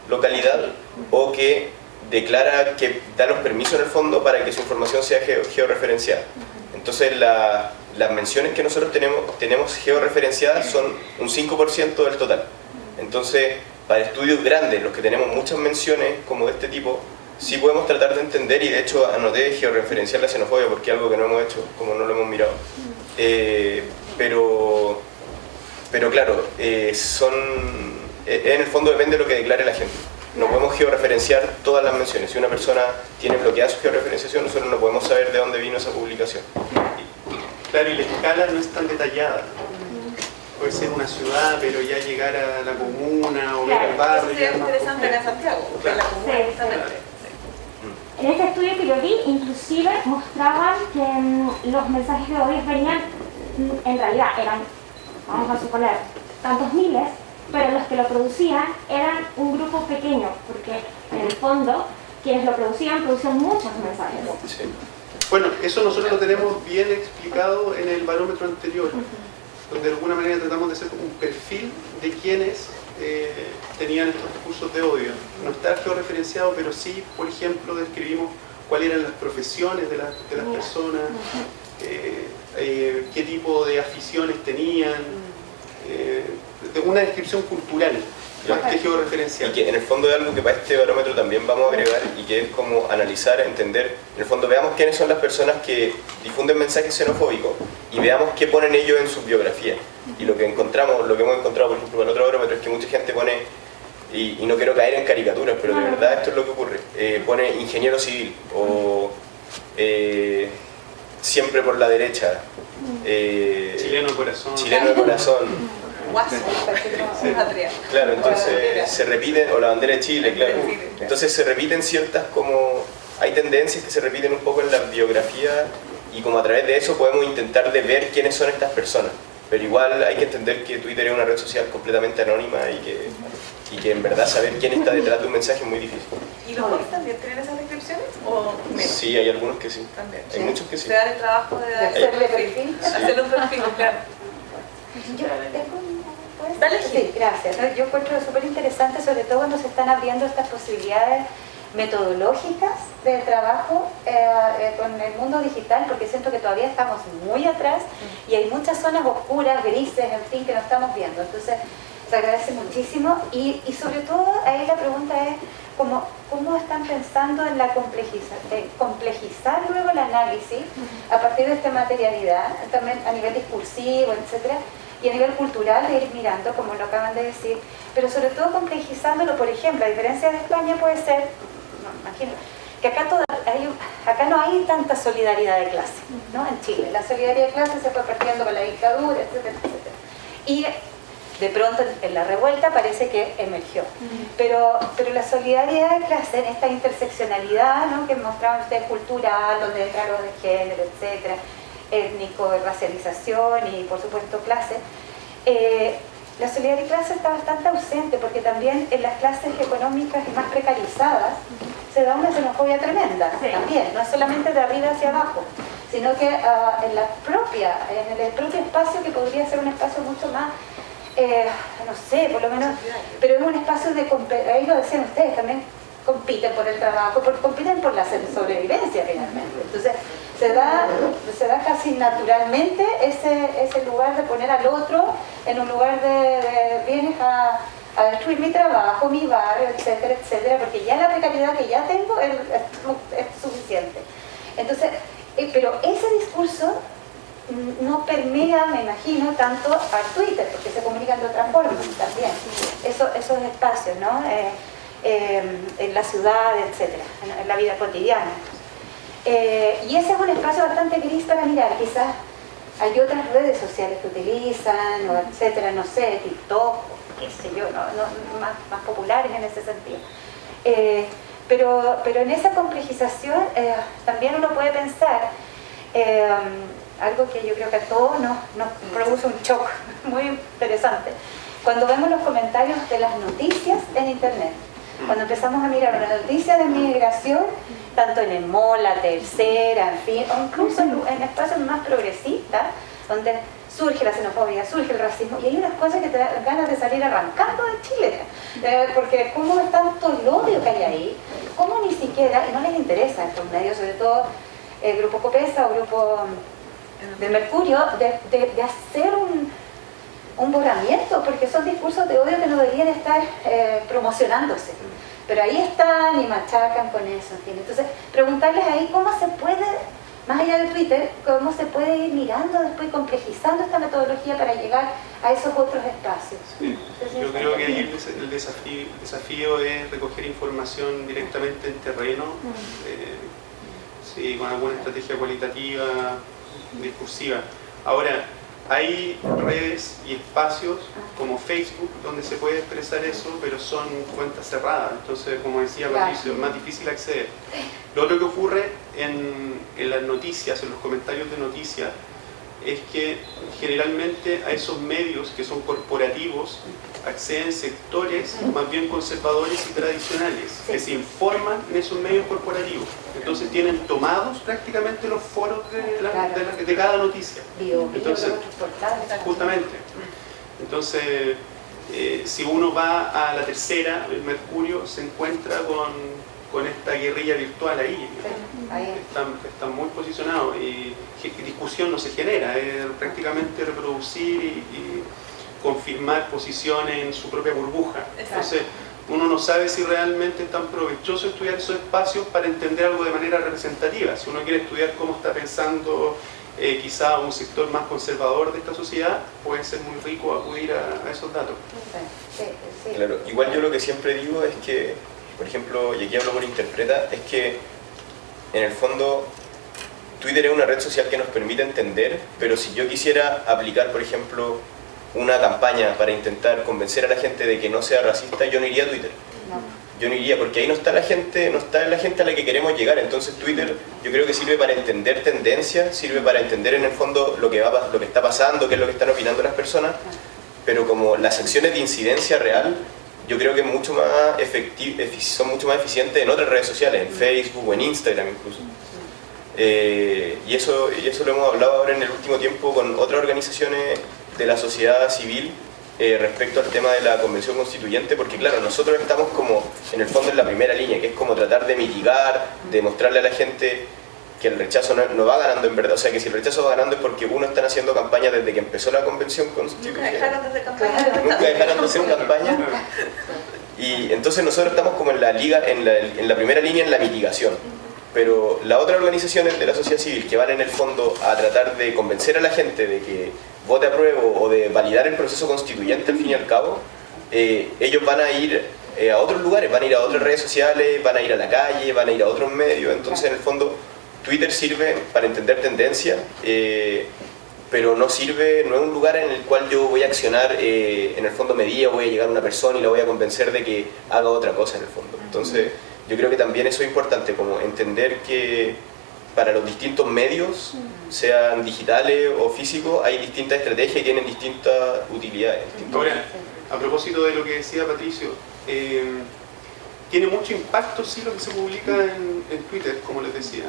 localidad o que declara que da los permisos en el fondo para que su información sea georreferenciada. Entonces las menciones que nosotros tenemos georreferenciadas son un 5% del total. Entonces, para estudios grandes, los que tenemos muchas menciones como de este tipo, sí podemos tratar de entender, y de hecho anoté georreferenciar la xenofobia porque es algo que no hemos hecho, como no lo hemos mirado. Pero claro, en el fondo depende de lo que declare la gente. No podemos georreferenciar todas las menciones. Si una persona tiene bloqueada su georreferenciación, nosotros no podemos saber de dónde vino esa publicación. Claro, y la escala no es tan detallada. Puede ser una ciudad, pero ya llegar a la comuna o ver el barrio. Eso sería interesante en Santiago, porque la comuna Sí, justamente. En este estudio que yo vi, inclusive mostraban que los mensajes de odio venían, en realidad eran, vamos a suponer, tantos miles, pero los que lo producían eran un grupo pequeño, porque en el fondo quienes lo producían muchos mensajes. Sí. Bueno, eso nosotros lo tenemos bien explicado en el barómetro anterior, donde de alguna manera tratamos de hacer como un perfil de quienes tenían estos discursos de odio. No está georreferenciado, pero sí, por ejemplo, describimos cuáles eran las profesiones de las personas, qué tipo de aficiones tenían, de una descripción cultural, más que georreferencial. Y que en el fondo es algo que para este barómetro también vamos a agregar y que es como analizar, entender, en el fondo veamos quiénes son las personas que difunden mensajes xenofóbicos y veamos qué ponen ellos en su biografía. Y lo que hemos encontrado, por ejemplo, para el otro barómetro es que mucha gente pone, y no quiero caer en caricaturas, pero de verdad esto es lo que ocurre, pone ingeniero civil o siempre por la derecha, Chileno de corazón. chileno de corazón. Guaso, patria. Claro, entonces se repiten, o la bandera de Chile, claro. Entonces se repiten ciertas como, hay tendencias que se repiten un poco en la biografía y como a través de eso podemos intentar de ver quiénes son estas personas. Pero igual hay que entender que Twitter es una red social completamente anónima y que en verdad saber quién está detrás de un mensaje es muy difícil. ¿Y los bots también tienen esas descripciones? ¿O menos? Sí, hay algunos que sí. También. Hay muchos que sí. Se dan el trabajo de hacerle perfil. Hacerle un perfil, claro. Yo tengo Dale, Sí, gracias. ¿no? Yo encuentro súper interesante, sobre todo cuando se están abriendo estas posibilidades metodológicas de trabajo con el mundo digital, porque siento que todavía estamos muy atrás y hay muchas zonas oscuras, grises, en fin, que no estamos viendo. Entonces, se agradece muchísimo y sobre todo ahí la pregunta es, cómo están pensando en la complejizar luego el análisis a partir de esta materialidad, también a nivel discursivo, etcétera, y a nivel cultural de ir mirando, como lo acaban de decir, pero sobre todo complejizándolo. Por ejemplo, a diferencia de España puede ser, no, imagino, que acá no hay tanta solidaridad de clase, ¿no? En Chile la solidaridad de clase se fue perdiendo con la dictadura, etcétera, etcétera. Y de pronto en la revuelta parece que emergió. Pero la solidaridad de clase, en esta interseccionalidad, ¿no?, que mostraban ustedes, cultural, donde entra algo de género, etcétera, étnico, de racialización y por supuesto clase, la solidaridad de clase está bastante ausente, porque también en las clases económicas y más precarizadas se da una xenofobia tremenda, también, no es solamente de arriba hacia abajo, sino que en el propio espacio, que podría ser un espacio mucho más, no sé, por lo menos, pero es un espacio de, ahí lo decían ustedes, también compiten por el trabajo, compiten por la sobrevivencia finalmente. Entonces se da casi naturalmente ese lugar de poner al otro en un lugar de vienes a destruir mi trabajo, mi barrio, etcétera, etcétera, porque ya la precariedad que ya tengo es suficiente. Entonces, pero ese discurso no permea, me imagino, tanto a Twitter, porque se comunican de otra forma también, esos espacios, ¿no? En la ciudad, etcétera, en la vida cotidiana. Y ese es un espacio bastante gris para mirar. Quizás hay otras redes sociales que utilizan, o etcétera, no sé, TikTok, qué sé yo, más populares en ese sentido. Pero en esa complejización también uno puede pensar algo que yo creo que a todos nos produce un shock muy interesante. Cuando vemos los comentarios de las noticias en Internet, cuando empezamos a mirar una noticia de migración, tanto en el MOL, La Tercera, en fin, o incluso en espacios más progresistas, donde surge la xenofobia, surge el racismo, y hay unas cosas que te dan ganas de salir arrancando de Chile, porque cómo es tanto el odio que hay ahí, cómo ni siquiera, y no les interesa a estos medios, sobre todo el Grupo Copesa o Grupo del Mercurio, de hacer un borramiento, porque son discursos de odio que no deberían estar promocionándose. Pero ahí están y machacan con eso, en fin. Entonces, preguntarles ahí cómo se puede, más allá de Twitter, cómo se puede ir mirando después, complejizando esta metodología para llegar a esos otros espacios. Sí. Yo creo que ahí el desafío es recoger información directamente en terreno, sí, con alguna estrategia cualitativa, discursiva. Ahora, hay redes y espacios como Facebook donde se puede expresar eso, pero son cuentas cerradas, entonces, como decía Patricio, es más difícil acceder. Lo otro que ocurre en las noticias, en los comentarios de noticias, es que generalmente a esos medios que son corporativos acceden sectores más bien conservadores y tradicionales, que se informan en esos medios corporativos. Entonces tienen tomados prácticamente los foros de cada noticia. Entonces, justamente. Entonces, si uno va a La Tercera, el Mercurio se encuentra con esta guerrilla virtual ahí. Están muy posicionados y discusión no se genera, es prácticamente reproducir y confirmar posiciones en su propia burbuja. Entonces, uno no sabe si realmente es tan provechoso estudiar esos espacios para entender algo de manera representativa. Si uno quiere estudiar cómo está pensando quizá un sector más conservador de esta sociedad, puede ser muy rico acudir a esos datos. Claro, igual yo lo que siempre digo es que, por ejemplo, y aquí hablo por Interpreta, es que en el fondo Twitter es una red social que nos permite entender, pero si yo quisiera aplicar, por ejemplo, una campaña para intentar convencer a la gente de que no sea racista, yo no iría a Twitter. Yo no iría, porque ahí no está la gente a la que queremos llegar. Entonces Twitter yo creo que sirve para entender tendencias, sirve para entender en el fondo lo que está pasando, qué es lo que están opinando las personas, pero como las acciones de incidencia real, yo creo que es mucho más son mucho más eficientes en otras redes sociales, en Facebook o en Instagram incluso. Y eso lo hemos hablado ahora en el último tiempo con otras organizaciones de la sociedad civil respecto al tema de la Convención Constituyente, porque claro, nosotros estamos como en el fondo en la primera línea, que es como tratar de mitigar, de mostrarle a la gente que el rechazo no va ganando en verdad, o sea que si el rechazo va ganando es porque uno están haciendo campaña desde que empezó la Convención Constitucional. Nunca dejaron de hacer campaña. Nunca dejaron de hacer campaña. Y entonces nosotros estamos como en la liga, en la primera línea en la mitigación. Pero las otras organizaciones de la sociedad civil que van en el fondo a tratar de convencer a la gente de que vote a prueba o de validar el proceso constituyente al fin y al cabo, ellos van a ir a otros lugares, van a ir a otras redes sociales, van a ir a la calle, van a ir a otros medios. Entonces en el fondo Twitter sirve para entender tendencia, pero no es un lugar en el cual yo voy a accionar, en el fondo medida, voy a llegar a una persona y la voy a convencer de que haga otra cosa en el fondo. Entonces yo creo que también eso es importante, como entender que para los distintos medios, sean digitales o físicos, hay distintas estrategias y tienen distintas utilidades. Ahora, a propósito de lo que decía Patricio, tiene mucho impacto sí lo que se publica en Twitter, como les decía.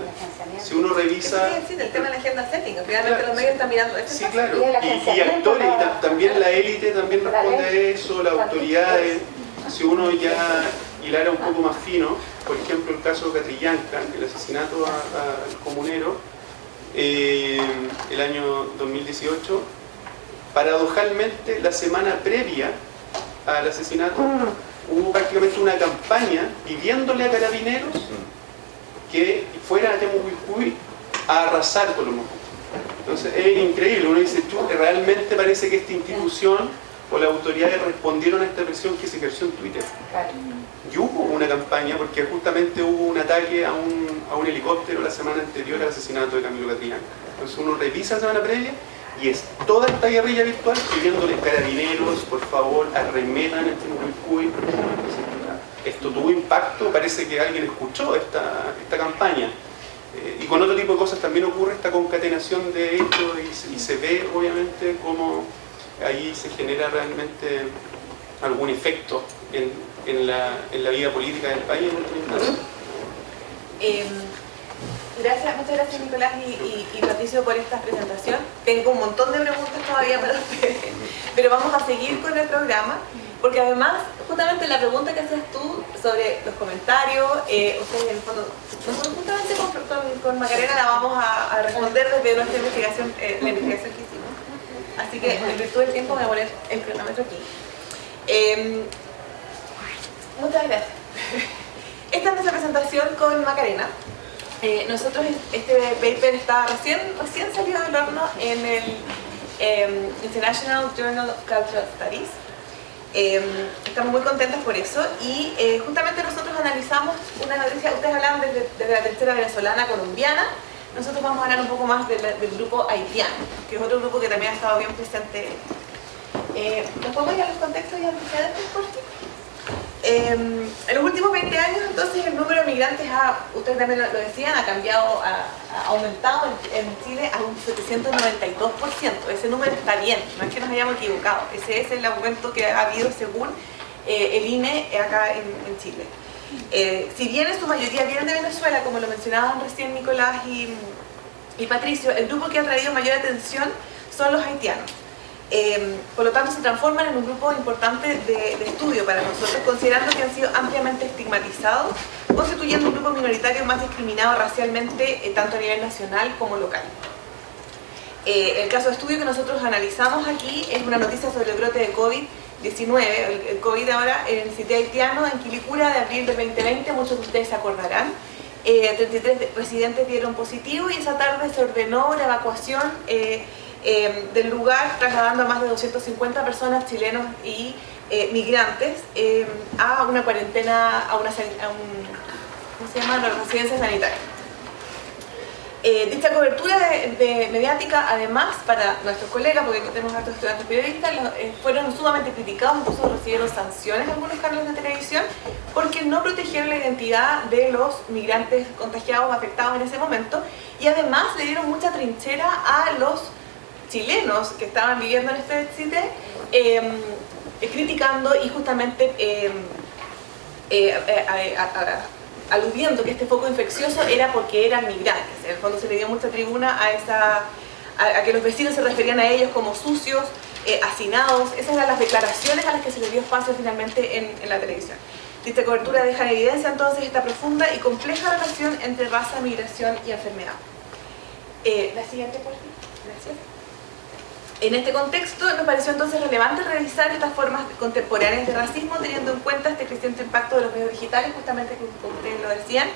Si uno revisa... Sí, el tema de la agenda setting, finalmente los medios están mirando esto. Sí, claro, y actores, y también la élite también responde a eso, las autoridades. Si uno ya hilara un poco más fino, por ejemplo el caso de Catrillanca, el asesinato al comunero, el año 2018, paradojalmente la semana previa al asesinato hubo prácticamente una campaña pidiéndole a Carabineros que fuera a Temucuicui a arrasar con los mosquitos. Entonces es increíble, uno dice, realmente parece que esta institución o las autoridades respondieron a esta presión que se ejerció en Twitter. Y hubo una campaña porque justamente hubo un ataque a un helicóptero la semana anterior al asesinato de Camilo Catrillanca. Entonces uno revisa la semana previa y es toda esta guerrilla virtual pidiéndole Carabineros, por favor, arremetan en Temucuicui. Esto tuvo impacto, parece que alguien escuchó esta campaña. Y con otro tipo de cosas también ocurre esta concatenación de hechos y se ve obviamente cómo ahí se genera realmente algún efecto en la vida política del país en última instancia. Muchas gracias Nicolás y Patricio por esta presentación. Tengo un montón de preguntas todavía para ustedes, pero vamos a seguir con el programa, porque además, justamente la pregunta que hacías tú sobre los comentarios, ustedes en el fondo, nosotros justamente con Macarena la vamos a responder desde nuestra investigación, la investigación que hicimos. Así que en virtud del tiempo voy a poner el cronómetro aquí. Muchas gracias. Esta es nuestra presentación con Macarena. Nosotros, este paper está recién salido del horno en el International Journal of Cultural Studies. Estamos muy contentas por eso y justamente nosotros analizamos una noticia, ustedes hablan desde la tercera venezolana colombiana, nosotros vamos a hablar un poco más del grupo haitiano, que es otro grupo que también ha estado bien presente. ¿Nos podemos ir a los contextos y antecedentes, por favor? En los últimos 20 años, entonces, el número de migrantes, ustedes también lo decían, ha cambiado, ha aumentado en Chile a un 792%. Ese número está bien, no es que nos hayamos equivocado. Ese es el aumento que ha habido según el INE acá en Chile. Si bien en su mayoría vienen de Venezuela, como lo mencionaban recién Nicolás y Patricio, el grupo que ha traído mayor atención son los haitianos. Por lo tanto se transforman en un grupo importante de estudio para nosotros, considerando que han sido ampliamente estigmatizados, constituyendo un grupo minoritario más discriminado racialmente, tanto a nivel nacional como local. El caso de estudio que nosotros analizamos aquí es una noticia sobre el brote de COVID-19, el COVID ahora en el sitio haitiano, en Quilicura, de abril del 2020, muchos de ustedes se acordarán. 33 residentes dieron positivo y esa tarde se ordenó la evacuación del lugar, trasladando a más de 250 personas, chilenos y migrantes, a una cuarentena, ¿cómo se llama? Una residencia sanitaria. Dicha cobertura mediática, además, para nuestros colegas, porque tenemos a estos estudiantes periodistas, fueron sumamente criticados, incluso recibieron sanciones en algunos canales de televisión, porque no protegieron la identidad de los migrantes contagiados o afectados en ese momento, y además le dieron mucha trinchera a los chilenos que estaban viviendo en este sitio, criticando y justamente aludiendo que este foco infeccioso era porque eran migrantes. En el fondo se le dio mucha tribuna a que los vecinos se referían a ellos como sucios, hacinados. Esas eran las declaraciones a las que se les dio espacio finalmente en la televisión. Esta cobertura deja en evidencia entonces esta profunda y compleja relación entre raza, migración y enfermedad. La siguiente, por favor. Gracias. En este contexto nos pareció entonces relevante revisar estas formas contemporáneas de racismo teniendo en cuenta este creciente impacto de los medios digitales, justamente como ustedes lo decían,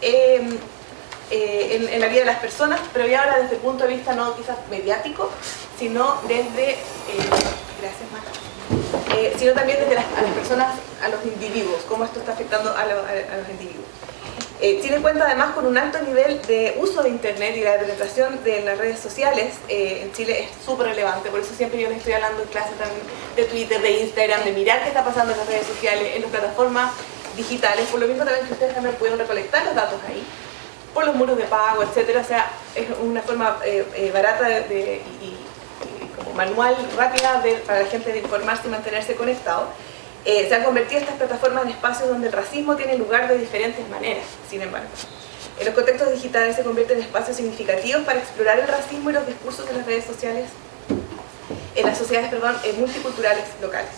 en la vida de las personas, pero ya ahora desde el punto de vista no quizás mediático, sino desde, gracias Marta, sino también desde a las personas, a los individuos, cómo esto está afectando a los individuos. Tiene en cuenta además con un alto nivel de uso de internet y la penetración de las redes sociales en Chile es súper relevante, por eso siempre yo les estoy hablando en clases también de Twitter, de Instagram, de mirar qué está pasando en las redes sociales, en las plataformas digitales, por lo mismo también que ustedes también pudieron recolectar los datos ahí, por los muros de pago, etcétera. O sea, es una forma barata y como manual, rápida para la gente de informarse y mantenerse conectado. Se han convertido estas plataformas en espacios donde el racismo tiene lugar de diferentes maneras, sin embargo. En los contextos digitales se convierten en espacios significativos para explorar el racismo y los discursos de las redes sociales, en las sociedades, multiculturales locales.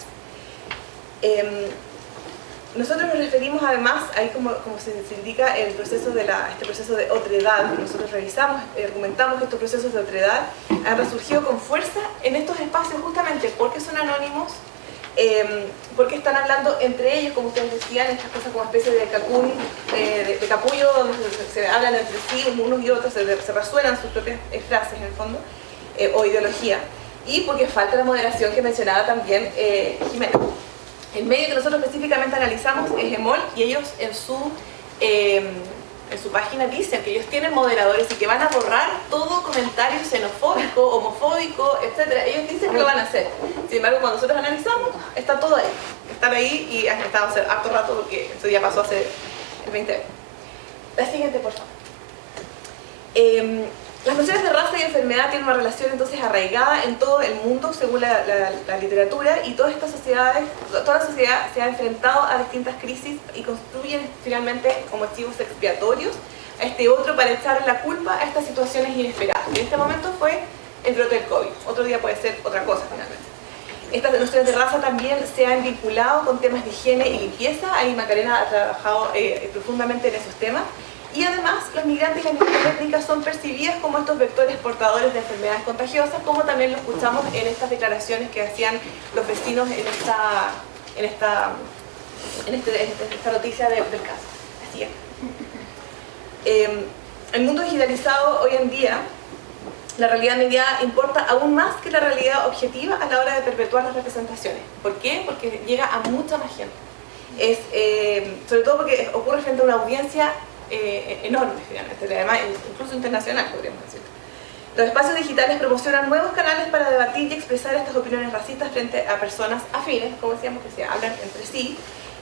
Nosotros nos referimos además, ahí como se indica, este proceso de otredad. Nosotros revisamos, argumentamos que estos procesos de otredad han resurgido con fuerza en estos espacios justamente porque son anónimos, porque están hablando entre ellos, como ustedes decían, estas cosas como especie de capullo, donde se hablan entre sí, unos y otros, se resuenan sus propias frases en el fondo, o ideología, y porque falta la moderación que mencionaba también Jimena. El medio que nosotros específicamente analizamos es EMOL, y ellos en su página dicen que ellos tienen moderadores y que van a borrar todo comentario xenofóbico, homofóbico, etc. Ellos dicen que lo van a hacer. Sin embargo, cuando nosotros analizamos, está todo ahí. Están ahí y han estado hace harto rato porque eso ya pasó hace 20 años. La siguiente, por favor. Las nociones de raza y enfermedad tienen una relación entonces arraigada en todo el mundo según la literatura, y toda la sociedad se ha enfrentado a distintas crisis y construyen finalmente como archivos expiatorios a este otro para echar la culpa a estas situaciones inesperadas. En este momento fue el brote del COVID, otro día puede ser otra cosa finalmente. Estas nociones de raza también se han vinculado con temas de higiene y limpieza. Ahí Macarena ha trabajado profundamente en esos temas. Y además, los migrantes y las migrantes étnicas son percibidas como estos vectores portadores de enfermedades contagiosas, como también lo escuchamos en estas declaraciones que hacían los vecinos en esta noticia del caso. Así es. El mundo digitalizado hoy en día, la realidad mediada importa aún más que la realidad objetiva a la hora de perpetuar las representaciones. ¿Por qué? Porque llega a mucha más gente. Sobre todo porque ocurre frente a una audiencia enorme, finalmente, además incluso internacional, podríamos decir. Los espacios digitales promocionan nuevos canales para debatir y expresar estas opiniones racistas frente a personas afines, como decíamos, que se hablan entre sí,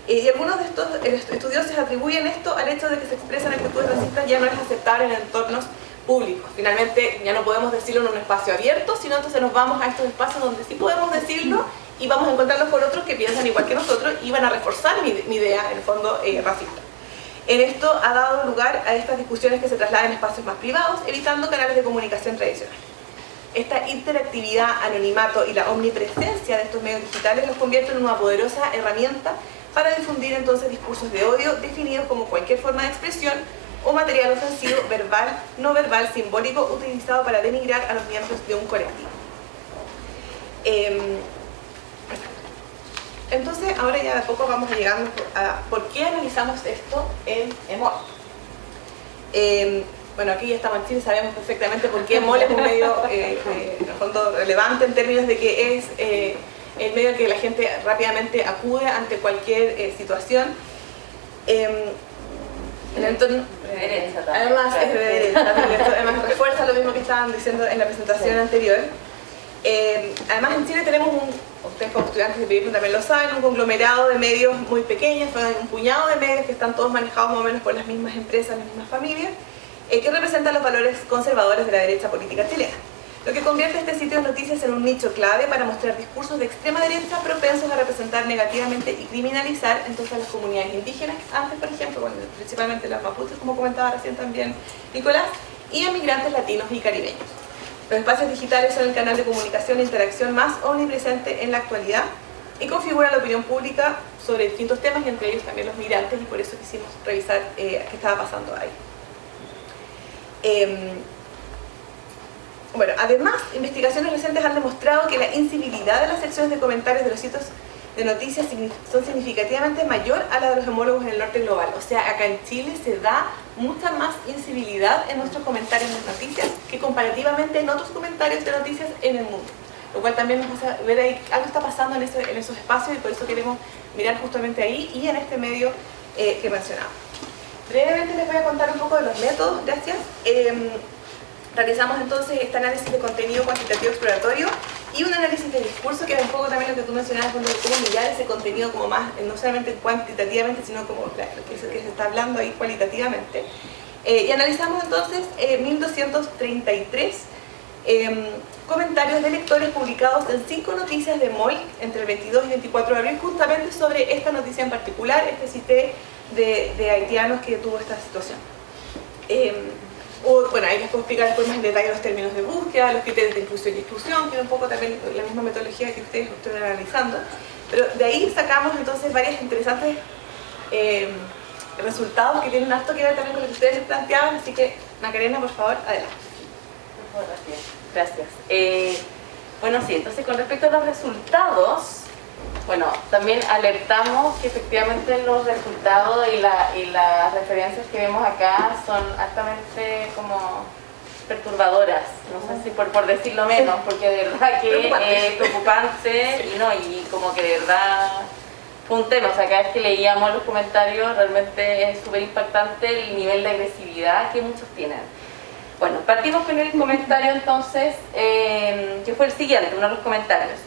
y algunos de estos estudiosos atribuyen esto al hecho de que se expresan actitudes racistas ya no es aceptable en entornos públicos. Finalmente ya no podemos decirlo en un espacio abierto, sino entonces nos vamos a estos espacios donde sí podemos decirlo y vamos a encontrarnos con otros que piensan igual que nosotros y van a reforzar mi idea, en el fondo, racista. En esto ha dado lugar a estas discusiones que se trasladan en espacios más privados, evitando canales de comunicación tradicionales. Esta interactividad, anonimato y la omnipresencia de estos medios digitales los convierten en una poderosa herramienta para difundir entonces discursos de odio definidos como cualquier forma de expresión o material ofensivo, verbal, no verbal, simbólico, utilizado para denigrar a los miembros de un colectivo. Entonces, ahora ya de a poco vamos llegando a por qué analizamos esto en EMOL. Bueno, aquí ya estamos en Chile, sabemos perfectamente por qué EMOL es un medio en el fondo relevante en términos de que es el medio que la gente rápidamente acude ante cualquier situación. En el entorno, además es de derecha, además refuerza lo mismo que estaban diciendo en la presentación anterior. Además en Chile tenemos ustedes como estudiantes de periodismo también lo saben, un conglomerado de medios muy pequeños, un puñado de medios que están todos manejados más o menos por las mismas empresas, las mismas familias, que representan los valores conservadores de la derecha política chilena. Lo que convierte este sitio de noticias en un nicho clave para mostrar discursos de extrema derecha propensos a representar negativamente y criminalizar entonces a las comunidades indígenas, antes por ejemplo, bueno, principalmente las mapuches, como comentaba recién también Nicolás, y a migrantes latinos y caribeños. Los espacios digitales son el canal de comunicación e interacción más omnipresente en la actualidad y configuran la opinión pública sobre distintos temas y entre ellos también los migrantes, y por eso quisimos revisar qué estaba pasando ahí. Bueno, además, investigaciones recientes han demostrado que la incivilidad de las secciones de comentarios de los sitios de noticias son significativamente mayor a la de los homólogos en el norte global. O sea, acá en Chile se da mucha más incivilidad en nuestros comentarios en las noticias que comparativamente en otros comentarios de noticias en el mundo. Lo cual también nos hace ver ahí algo está pasando en esos espacios y por eso queremos mirar justamente ahí y en este medio que mencionaba. Brevemente les voy a contar un poco de los métodos, gracias. Realizamos entonces este análisis de contenido cuantitativo exploratorio y un análisis de discurso, que era un poco también lo que tú mencionabas, cómo mirar ese contenido como más, no solamente cuantitativamente, sino como lo que se está hablando ahí cualitativamente. Y analizamos entonces 1233 comentarios de lectores publicados en 5 noticias de MOL entre el 22 y 24 de abril, justamente sobre esta noticia en particular, este cité de haitianos que tuvo esta situación. Bueno, ahí les puedo explicar después más en detalle los términos de búsqueda, los criterios de inclusión y exclusión, que es un poco también la misma metodología que ustedes están analizando. Pero de ahí sacamos entonces varios interesantes resultados que tienen harto que ver también con lo que ustedes planteaban, así que Macarena, por favor, adelante. Gracias. Bueno, sí, entonces con respecto a los resultados, bueno, también alertamos que efectivamente los resultados y las referencias que vemos acá son altamente como perturbadoras, no sé si por decirlo menos, porque de verdad que es preocupante y como que de verdad fue un tema, o sea, cada vez que leíamos los comentarios realmente es súper impactante el nivel de agresividad que muchos tienen. Bueno, partimos con el comentario entonces, que fue el siguiente, uno de los comentarios.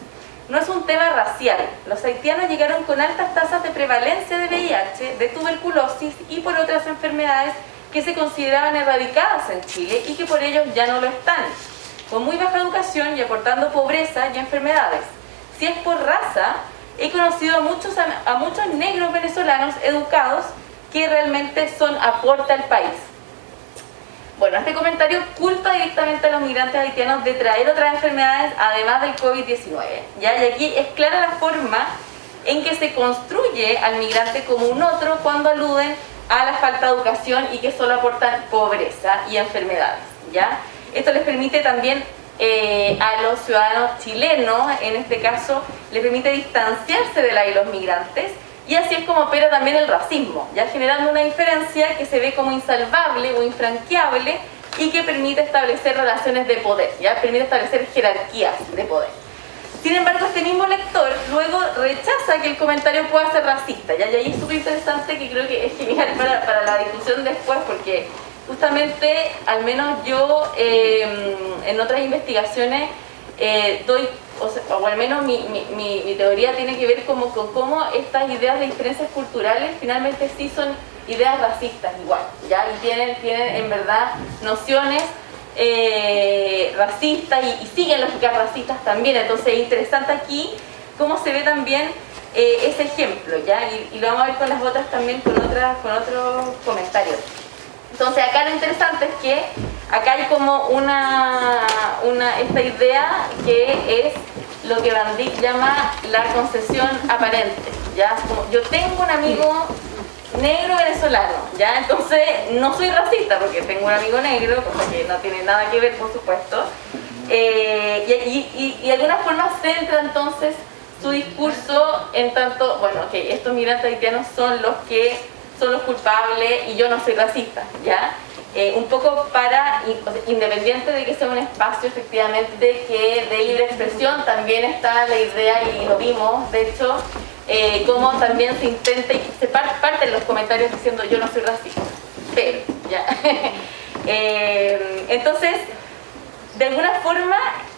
No es un tema racial. Los haitianos llegaron con altas tasas de prevalencia de VIH, de tuberculosis y por otras enfermedades que se consideraban erradicadas en Chile y que por ello ya no lo están, con muy baja educación y aportando pobreza y enfermedades. Si es por raza, he conocido a muchos negros venezolanos educados que realmente son aporte al país. Bueno, este comentario culpa directamente a los migrantes haitianos de traer otras enfermedades además del COVID-19. ¿Ya? Y aquí es clara la forma en que se construye al migrante como un otro cuando aluden a la falta de educación y que solo aportan pobreza y enfermedades. ¿Ya? Esto les permite también a los ciudadanos chilenos, en este caso, les permite distanciarse de los migrantes. Y así es como opera también el racismo, ya generando una diferencia que se ve como insalvable o infranqueable y que permite establecer relaciones de poder, ya permite establecer jerarquías de poder. Sin embargo, este mismo lector luego rechaza que el comentario pueda ser racista, ¿ya? Y ahí es súper interesante, que creo que es genial para la discusión después, porque justamente, al menos yo en otras investigaciones doy, o al menos mi teoría tiene que ver como con cómo estas ideas de diferencias culturales finalmente sí son ideas racistas igual, ¿ya? Y tienen en verdad nociones racistas y siguen lógicas racistas también. Entonces es interesante aquí cómo se ve también ese ejemplo, ¿ya? Y lo vamos a ver con las otras también, con otros comentarios. Entonces acá lo interesante es que acá hay como esta idea que es lo que Van Dijk llama la concesión aparente, ¿ya? Como yo tengo un amigo negro venezolano, ¿ya? Entonces no soy racista porque tengo un amigo negro, cosa que no tiene nada que ver, por supuesto, y de alguna forma centra entonces su discurso en tanto, bueno, que estos migrantes haitianos son los culpables y yo no soy racista, ¿ya? Un poco independiente de que sea un espacio efectivamente que de libre expresión, también está la idea, y lo vimos, de hecho, cómo también se intenta y se parten los comentarios diciendo yo no soy racista, pero, ¿ya? Entonces, de alguna forma,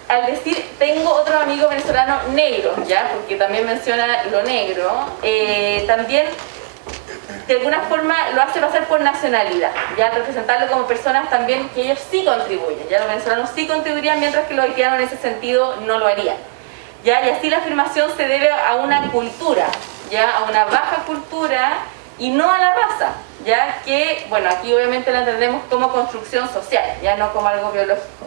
al decir tengo otro amigo venezolano negro, ¿ya? Porque también menciona lo negro, también de alguna forma lo hace pasar por nacionalidad, ya representarlo como personas también que ellos sí contribuyen, ya los venezolanos sí contribuirían, mientras que los haitianos en ese sentido no lo harían, ya, y así la afirmación se debe a una cultura, ya, a una baja cultura y no a la raza, ya, que, bueno, aquí obviamente la entendemos como construcción social, ya no como algo biológico.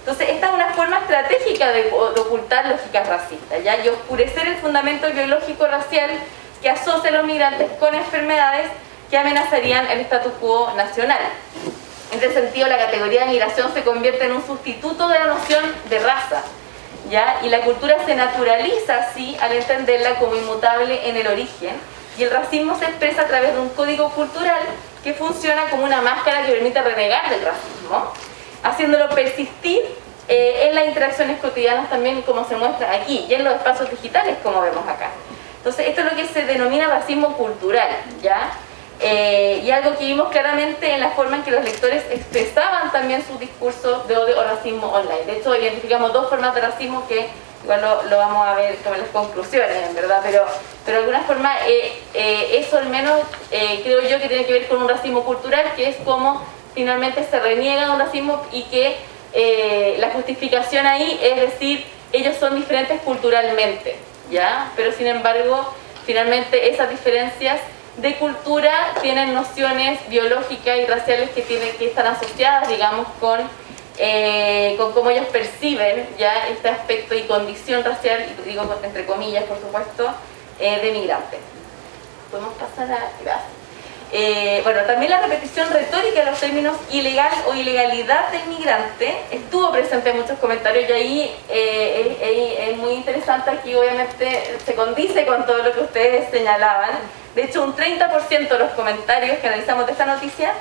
Entonces esta es una forma estratégica de ocultar lógicas racistas, ya, y oscurecer el fundamento biológico racial que asocia a los migrantes con enfermedades que amenazarían el status quo nacional. En este sentido, la categoría de migración se convierte en un sustituto de la noción de raza, ¿ya? Y la cultura se naturaliza así al entenderla como inmutable en el origen, y el racismo se expresa a través de un código cultural que funciona como una máscara que permite renegar del racismo, haciéndolo persistir en las interacciones cotidianas también, como se muestra aquí, y en los espacios digitales, como vemos acá. Entonces, esto es lo que se denomina racismo cultural, ¿ya? Y algo que vimos claramente en la forma en que los lectores expresaban también sus discursos de odio o racismo online. De hecho, identificamos dos formas de racismo que igual lo vamos a ver como en las conclusiones, en verdad, pero de alguna forma eso al menos creo yo que tiene que ver con un racismo cultural, que es como finalmente se reniega de un racismo y que la justificación ahí es decir, ellos son diferentes culturalmente, ¿ya? Pero sin embargo, finalmente esas diferencias de cultura tienen nociones biológicas y raciales que están asociadas, digamos, con cómo ellos perciben ya este aspecto y condición racial, y digo entre comillas, por supuesto, de migrante. Podemos pasar a... Gracias. Bueno, también la repetición retórica de los términos ilegal o ilegalidad del migrante estuvo presente en muchos comentarios, y ahí es muy interesante. Aquí obviamente se condice con todo lo que ustedes señalaban. De hecho, un 30% de los comentarios que analizamos de esta noticia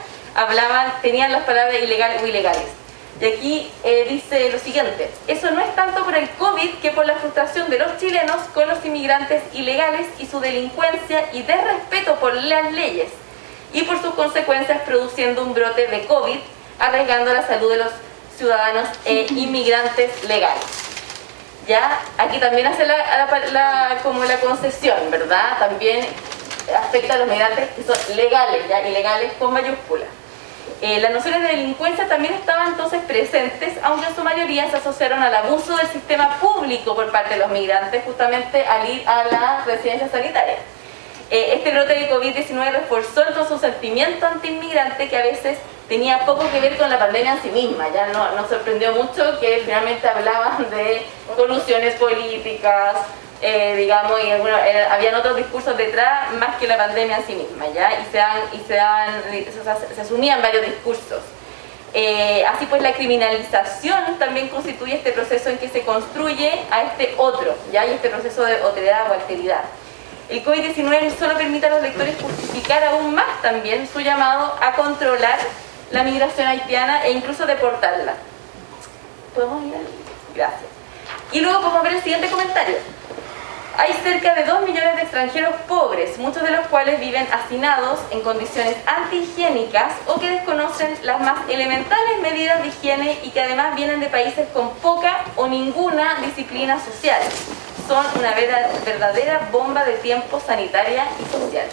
tenían las palabras ilegal o ilegales. Y aquí dice lo siguiente: eso no es tanto por el COVID que por la frustración de los chilenos con los inmigrantes ilegales y su delincuencia y desrespeto por las leyes, y por sus consecuencias produciendo un brote de COVID, arriesgando la salud de los ciudadanos inmigrantes legales. Ya, aquí también hace como la concesión, ¿verdad? También afecta a los migrantes que son legales, ya, ilegales con mayúsculas. Las nociones de delincuencia también estaban entonces presentes, aunque en su mayoría se asociaron al abuso del sistema público por parte de los migrantes, justamente al ir a la residencia sanitaria. Este brote de COVID-19 reforzó entonces un sentimiento anti-inmigrante que a veces tenía poco que ver con la pandemia en sí misma. Ya nos sorprendió mucho que finalmente hablaban de colusiones políticas, digamos, y habían otros discursos detrás más que la pandemia en sí misma, ¿ya? Se asumían varios discursos. Así pues, la criminalización también constituye este proceso en que se construye a este otro, ¿ya? Y este proceso de otredad o alteridad. El COVID-19 solo permite a los lectores justificar aún más también su llamado a controlar la migración haitiana e incluso deportarla. ¿Podemos ir ahí? Gracias. Y luego podemos ver el siguiente comentario. Hay cerca de 2 millones de extranjeros pobres, muchos de los cuales viven hacinados en condiciones antihigiénicas o que desconocen las más elementales medidas de higiene y que además vienen de países con poca o ninguna disciplina social. Son una verdadera bomba de tiempo sanitaria y social.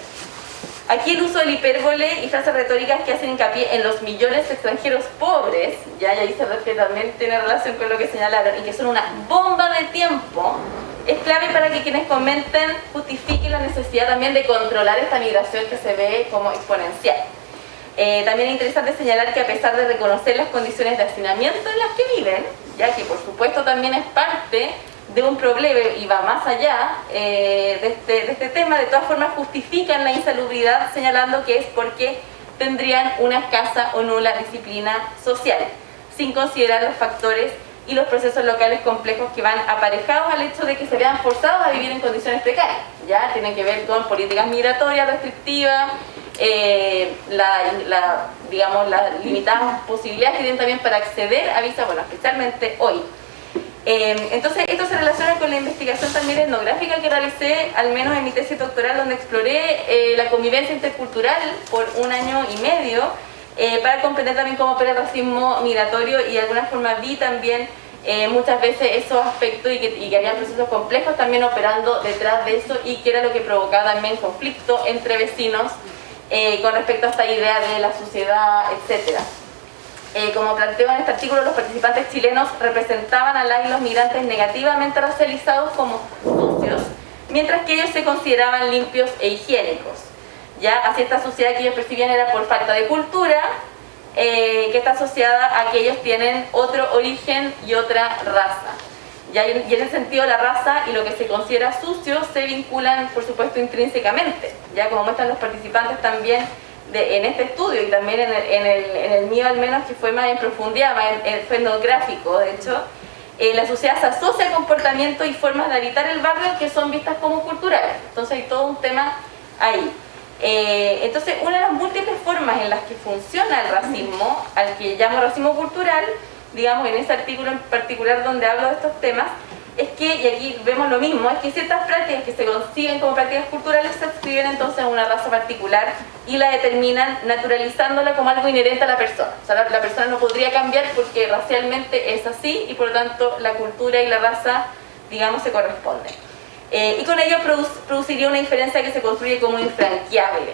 Aquí el uso del hipérbole y frases retóricas que hacen hincapié en los millones de extranjeros pobres, ya y ahí se refiere, también tiene relación con lo que señalaron, y que son una bomba de tiempo, es clave para que quienes comenten justifiquen la necesidad también de controlar esta migración que se ve como exponencial. También es interesante señalar que a pesar de reconocer las condiciones de hacinamiento en las que viven, ya que por supuesto también es parte de un problema y va más allá de este tema, de todas formas justifican la insalubridad señalando que es porque tendrían una escasa o nula disciplina social, sin considerar los factores y los procesos locales complejos que van aparejados al hecho de que se vean forzados a vivir en condiciones precarias. Ya tienen que ver con políticas migratorias restrictivas, digamos, las limitadas posibilidades que tienen también para acceder a visa, bueno, especialmente hoy. Entonces esto se relaciona con la investigación también etnográfica que realicé, al menos en mi tesis doctoral, donde exploré la convivencia intercultural por 1 año y medio, para comprender también cómo opera el racismo migratorio, y de alguna forma vi también muchas veces esos aspectos y que había procesos complejos también operando detrás de eso, y que era lo que provocaba también conflicto entre vecinos con respecto a esta idea de la suciedad, etc. Como planteo en este artículo, los participantes chilenos representaban a las y los migrantes negativamente racializados como sucios, mientras que ellos se consideraban limpios e higiénicos. Ya, así esta suciedad que ellos percibían era por falta de cultura, que está asociada a que ellos tienen otro origen y otra raza. Ya, y en ese sentido la raza y lo que se considera sucio se vinculan, por supuesto, intrínsecamente. Ya, como muestran los participantes también, en este estudio y también en el mío al menos, que fue más en profundidad, fue etnográfico, de hecho, la sociedad se asocia a comportamientos y formas de habitar el barrio que son vistas como culturales. Entonces hay todo un tema ahí. Entonces, una de las múltiples formas en las que funciona el racismo, al que llamo racismo cultural, digamos en ese artículo en particular donde hablo de estos temas, es que, y aquí vemos lo mismo, es que ciertas prácticas que se conciben como prácticas culturales se adscriben entonces a una raza particular y la determinan naturalizándola como algo inherente a la persona. O sea, la persona no podría cambiar porque racialmente es así y por lo tanto la cultura y la raza, digamos, se corresponden. Y con ello produciría una diferencia que se construye como infranqueable.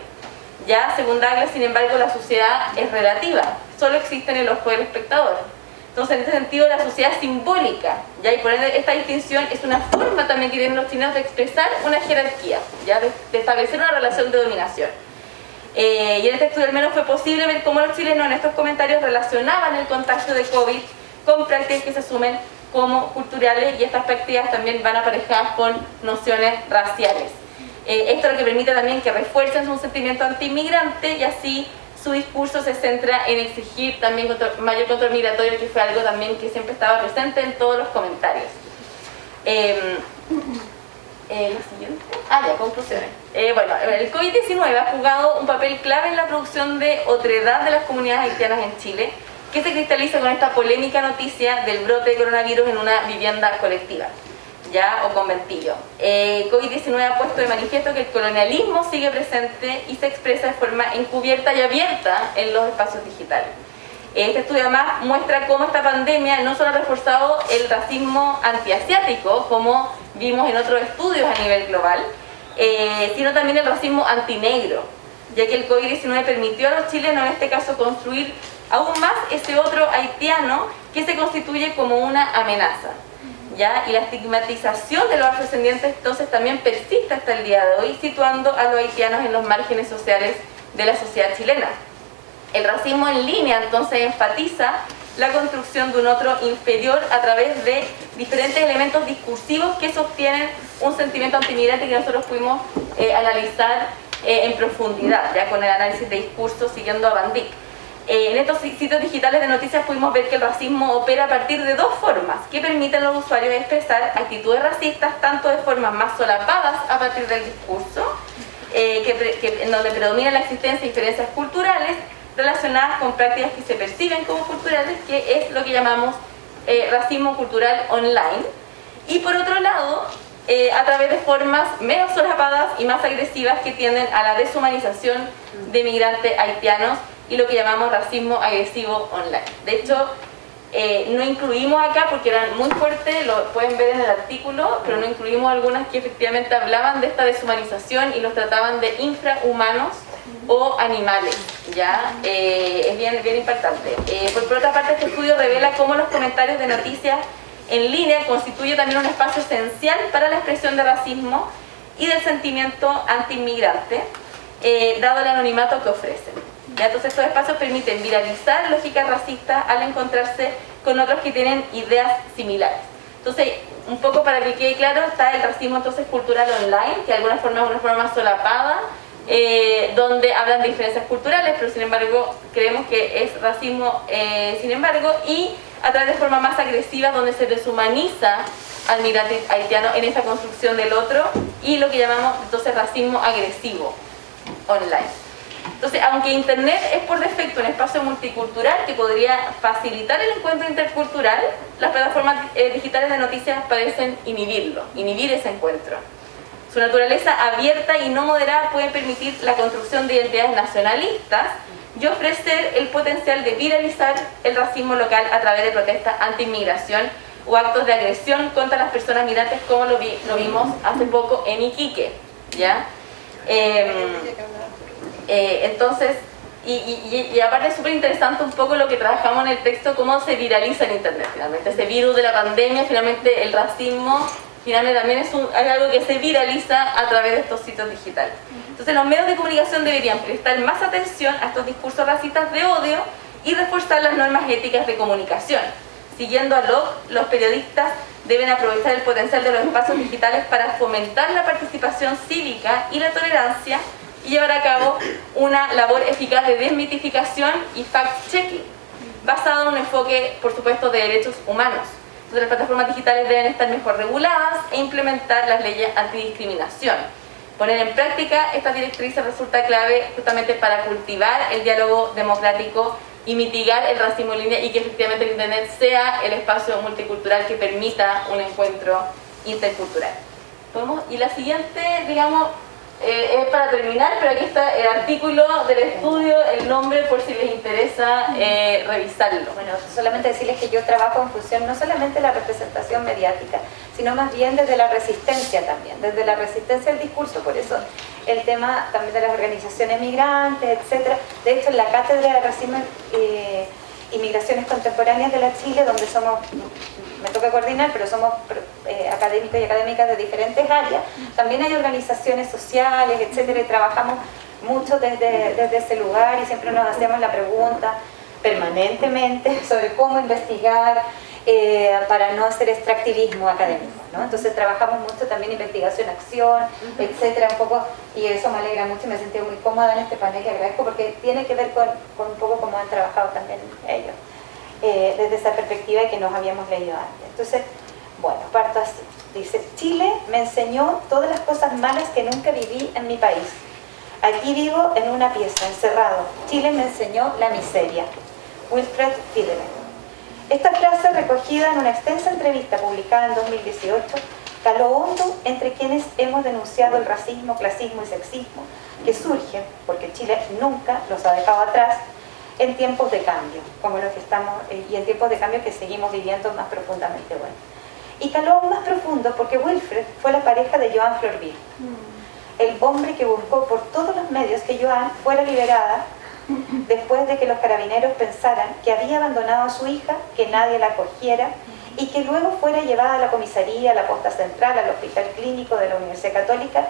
Ya, según Douglas, sin embargo, la sociedad es relativa, solo existe en el ojo del espectador. Entonces, en este sentido, la sociedad es simbólica, ¿ya? Y por ende, esta distinción es una forma también que tienen los chilenos de expresar una jerarquía, ¿ya? De establecer una relación de dominación. Y en este estudio al menos fue posible ver cómo los chilenos en estos comentarios relacionaban el contagio de COVID con prácticas que se asumen como culturales, y estas prácticas también van aparejadas con nociones raciales. Esto es lo que permite también que refuercen un sentimiento anti-inmigrante y así su discurso se centra en exigir también mayor control migratorio, que fue algo también que siempre estaba presente en todos los comentarios. La siguiente. Conclusiones. Bueno, el COVID-19 ha jugado un papel clave en la producción de otredad de las comunidades haitianas en Chile, que se cristaliza con esta polémica noticia del brote de coronavirus en una vivienda colectiva, ya, o conventillo. COVID-19 ha puesto de manifiesto que el colonialismo sigue presente y se expresa de forma encubierta y abierta en los espacios digitales. Este estudio además muestra cómo esta pandemia no solo ha reforzado el racismo antiasiático, como vimos en otros estudios a nivel global, sino también el racismo antinegro, ya que el COVID-19 permitió a los chilenos en este caso construir aún más ese otro haitiano que se constituye como una amenaza. ¿Ya? Y la estigmatización de los afrodescendientes entonces también persiste hasta el día de hoy, situando a los haitianos en los márgenes sociales de la sociedad chilena. El racismo en línea entonces enfatiza la construcción de un otro inferior a través de diferentes elementos discursivos que sostienen un sentimiento antimigrante que nosotros pudimos analizar en profundidad, ya con el análisis de discurso siguiendo a Van Dyck. En estos sitios digitales de noticias pudimos ver que el racismo opera a partir de dos formas que permiten a los usuarios expresar actitudes racistas, tanto de formas más solapadas a partir del discurso, en donde predomina la existencia de diferencias culturales relacionadas con prácticas que se perciben como culturales, que es lo que llamamos racismo cultural online, y por otro lado, a través de formas menos solapadas y más agresivas que tienden a la deshumanización de migrantes haitianos y lo que llamamos racismo agresivo online. De hecho, no incluimos acá porque eran muy fuertes, lo pueden ver en el artículo, pero no incluimos algunas que efectivamente hablaban de esta deshumanización y los trataban de infrahumanos o animales, ¿ya? Es bien impactante. Por otra parte, este estudio revela cómo los comentarios de noticias en línea constituye también un espacio esencial para la expresión de racismo y del sentimiento anti-inmigrante, dado el anonimato que ofrecen. ¿Ya? Entonces estos espacios permiten viralizar lógicas racistas al encontrarse con otros que tienen ideas similares. Entonces, un poco para que quede claro, está el racismo entonces cultural online, que de alguna forma es una forma más solapada, donde hablan de diferencias culturales, pero sin embargo creemos que es racismo sin embargo, y a través de formas más agresivas donde se deshumaniza al migrante haitiano en esta construcción del otro, y lo que llamamos entonces racismo agresivo online. Entonces, aunque Internet es por defecto un espacio multicultural que podría facilitar el encuentro intercultural, las plataformas digitales de noticias parecen inhibir ese encuentro. Su naturaleza abierta y no moderada puede permitir la construcción de identidades nacionalistas y ofrecer el potencial de viralizar el racismo local a través de protestas anti-inmigración o actos de agresión contra las personas migrantes, como lo vimos hace poco en Iquique, ¿ya? Entonces, y aparte es súper interesante un poco lo que trabajamos en el texto, cómo se viraliza en Internet finalmente, ese virus de la pandemia, finalmente el racismo, finalmente también es algo que se viraliza a través de estos sitios digitales. Entonces los medios de comunicación deberían prestar más atención a estos discursos racistas de odio y reforzar las normas éticas de comunicación. Siguiendo a Locke, los periodistas deben aprovechar el potencial de los espacios digitales para fomentar la participación cívica y la tolerancia y llevar a cabo una labor eficaz de desmitificación y fact-checking, basado en un enfoque, por supuesto, de derechos humanos. Entonces, las plataformas digitales deben estar mejor reguladas e implementar las leyes antidiscriminación. Poner en práctica estas directrices resulta clave justamente para cultivar el diálogo democrático y mitigar el racismo en línea, y que efectivamente el Internet sea el espacio multicultural que permita un encuentro intercultural. Y la siguiente, digamos, es para terminar, pero aquí está el artículo del estudio, el nombre por si les interesa revisarlo. Bueno, solamente decirles que yo trabajo en función no solamente de la representación mediática, sino más bien desde la resistencia también, desde la resistencia al discurso. Por eso el tema también de las organizaciones migrantes, etc. De hecho, en la Cátedra de Racismo y Migraciones Contemporáneas de la Chile, donde me toca coordinar, pero somos académicos y académicas de diferentes áreas, también hay organizaciones sociales, etcétera, y trabajamos mucho desde ese lugar, y siempre nos hacemos la pregunta permanentemente sobre cómo investigar para no hacer extractivismo académico, ¿no? Entonces trabajamos mucho también investigación, acción, etcétera, un poco, y eso me alegra mucho y me he sentido muy cómoda en este panel, y agradezco porque tiene que ver con un poco cómo han trabajado también ellos. Desde esa perspectiva que nos habíamos leído antes. Entonces, bueno, parto así. Dice, Chile me enseñó todas las cosas malas que nunca viví en mi país. Aquí vivo en una pieza, encerrado. Chile me enseñó la miseria. Wilfred Fiedler. Esta frase, recogida en una extensa entrevista publicada en 2018, caló hondo entre quienes hemos denunciado el racismo, clasismo y sexismo que surgen, porque Chile nunca los ha dejado atrás, en tiempos de cambio, como los que estamos, y en tiempos de cambio que seguimos viviendo más profundamente. Bueno, y caló aún más profundo porque Wilfred fue la pareja de Joan Florville, el hombre que buscó por todos los medios que Joan fuera liberada después de que los carabineros pensaran que había abandonado a su hija, que nadie la acogiera, y que luego fuera llevada a la comisaría, a la posta central, al hospital clínico de la Universidad Católica,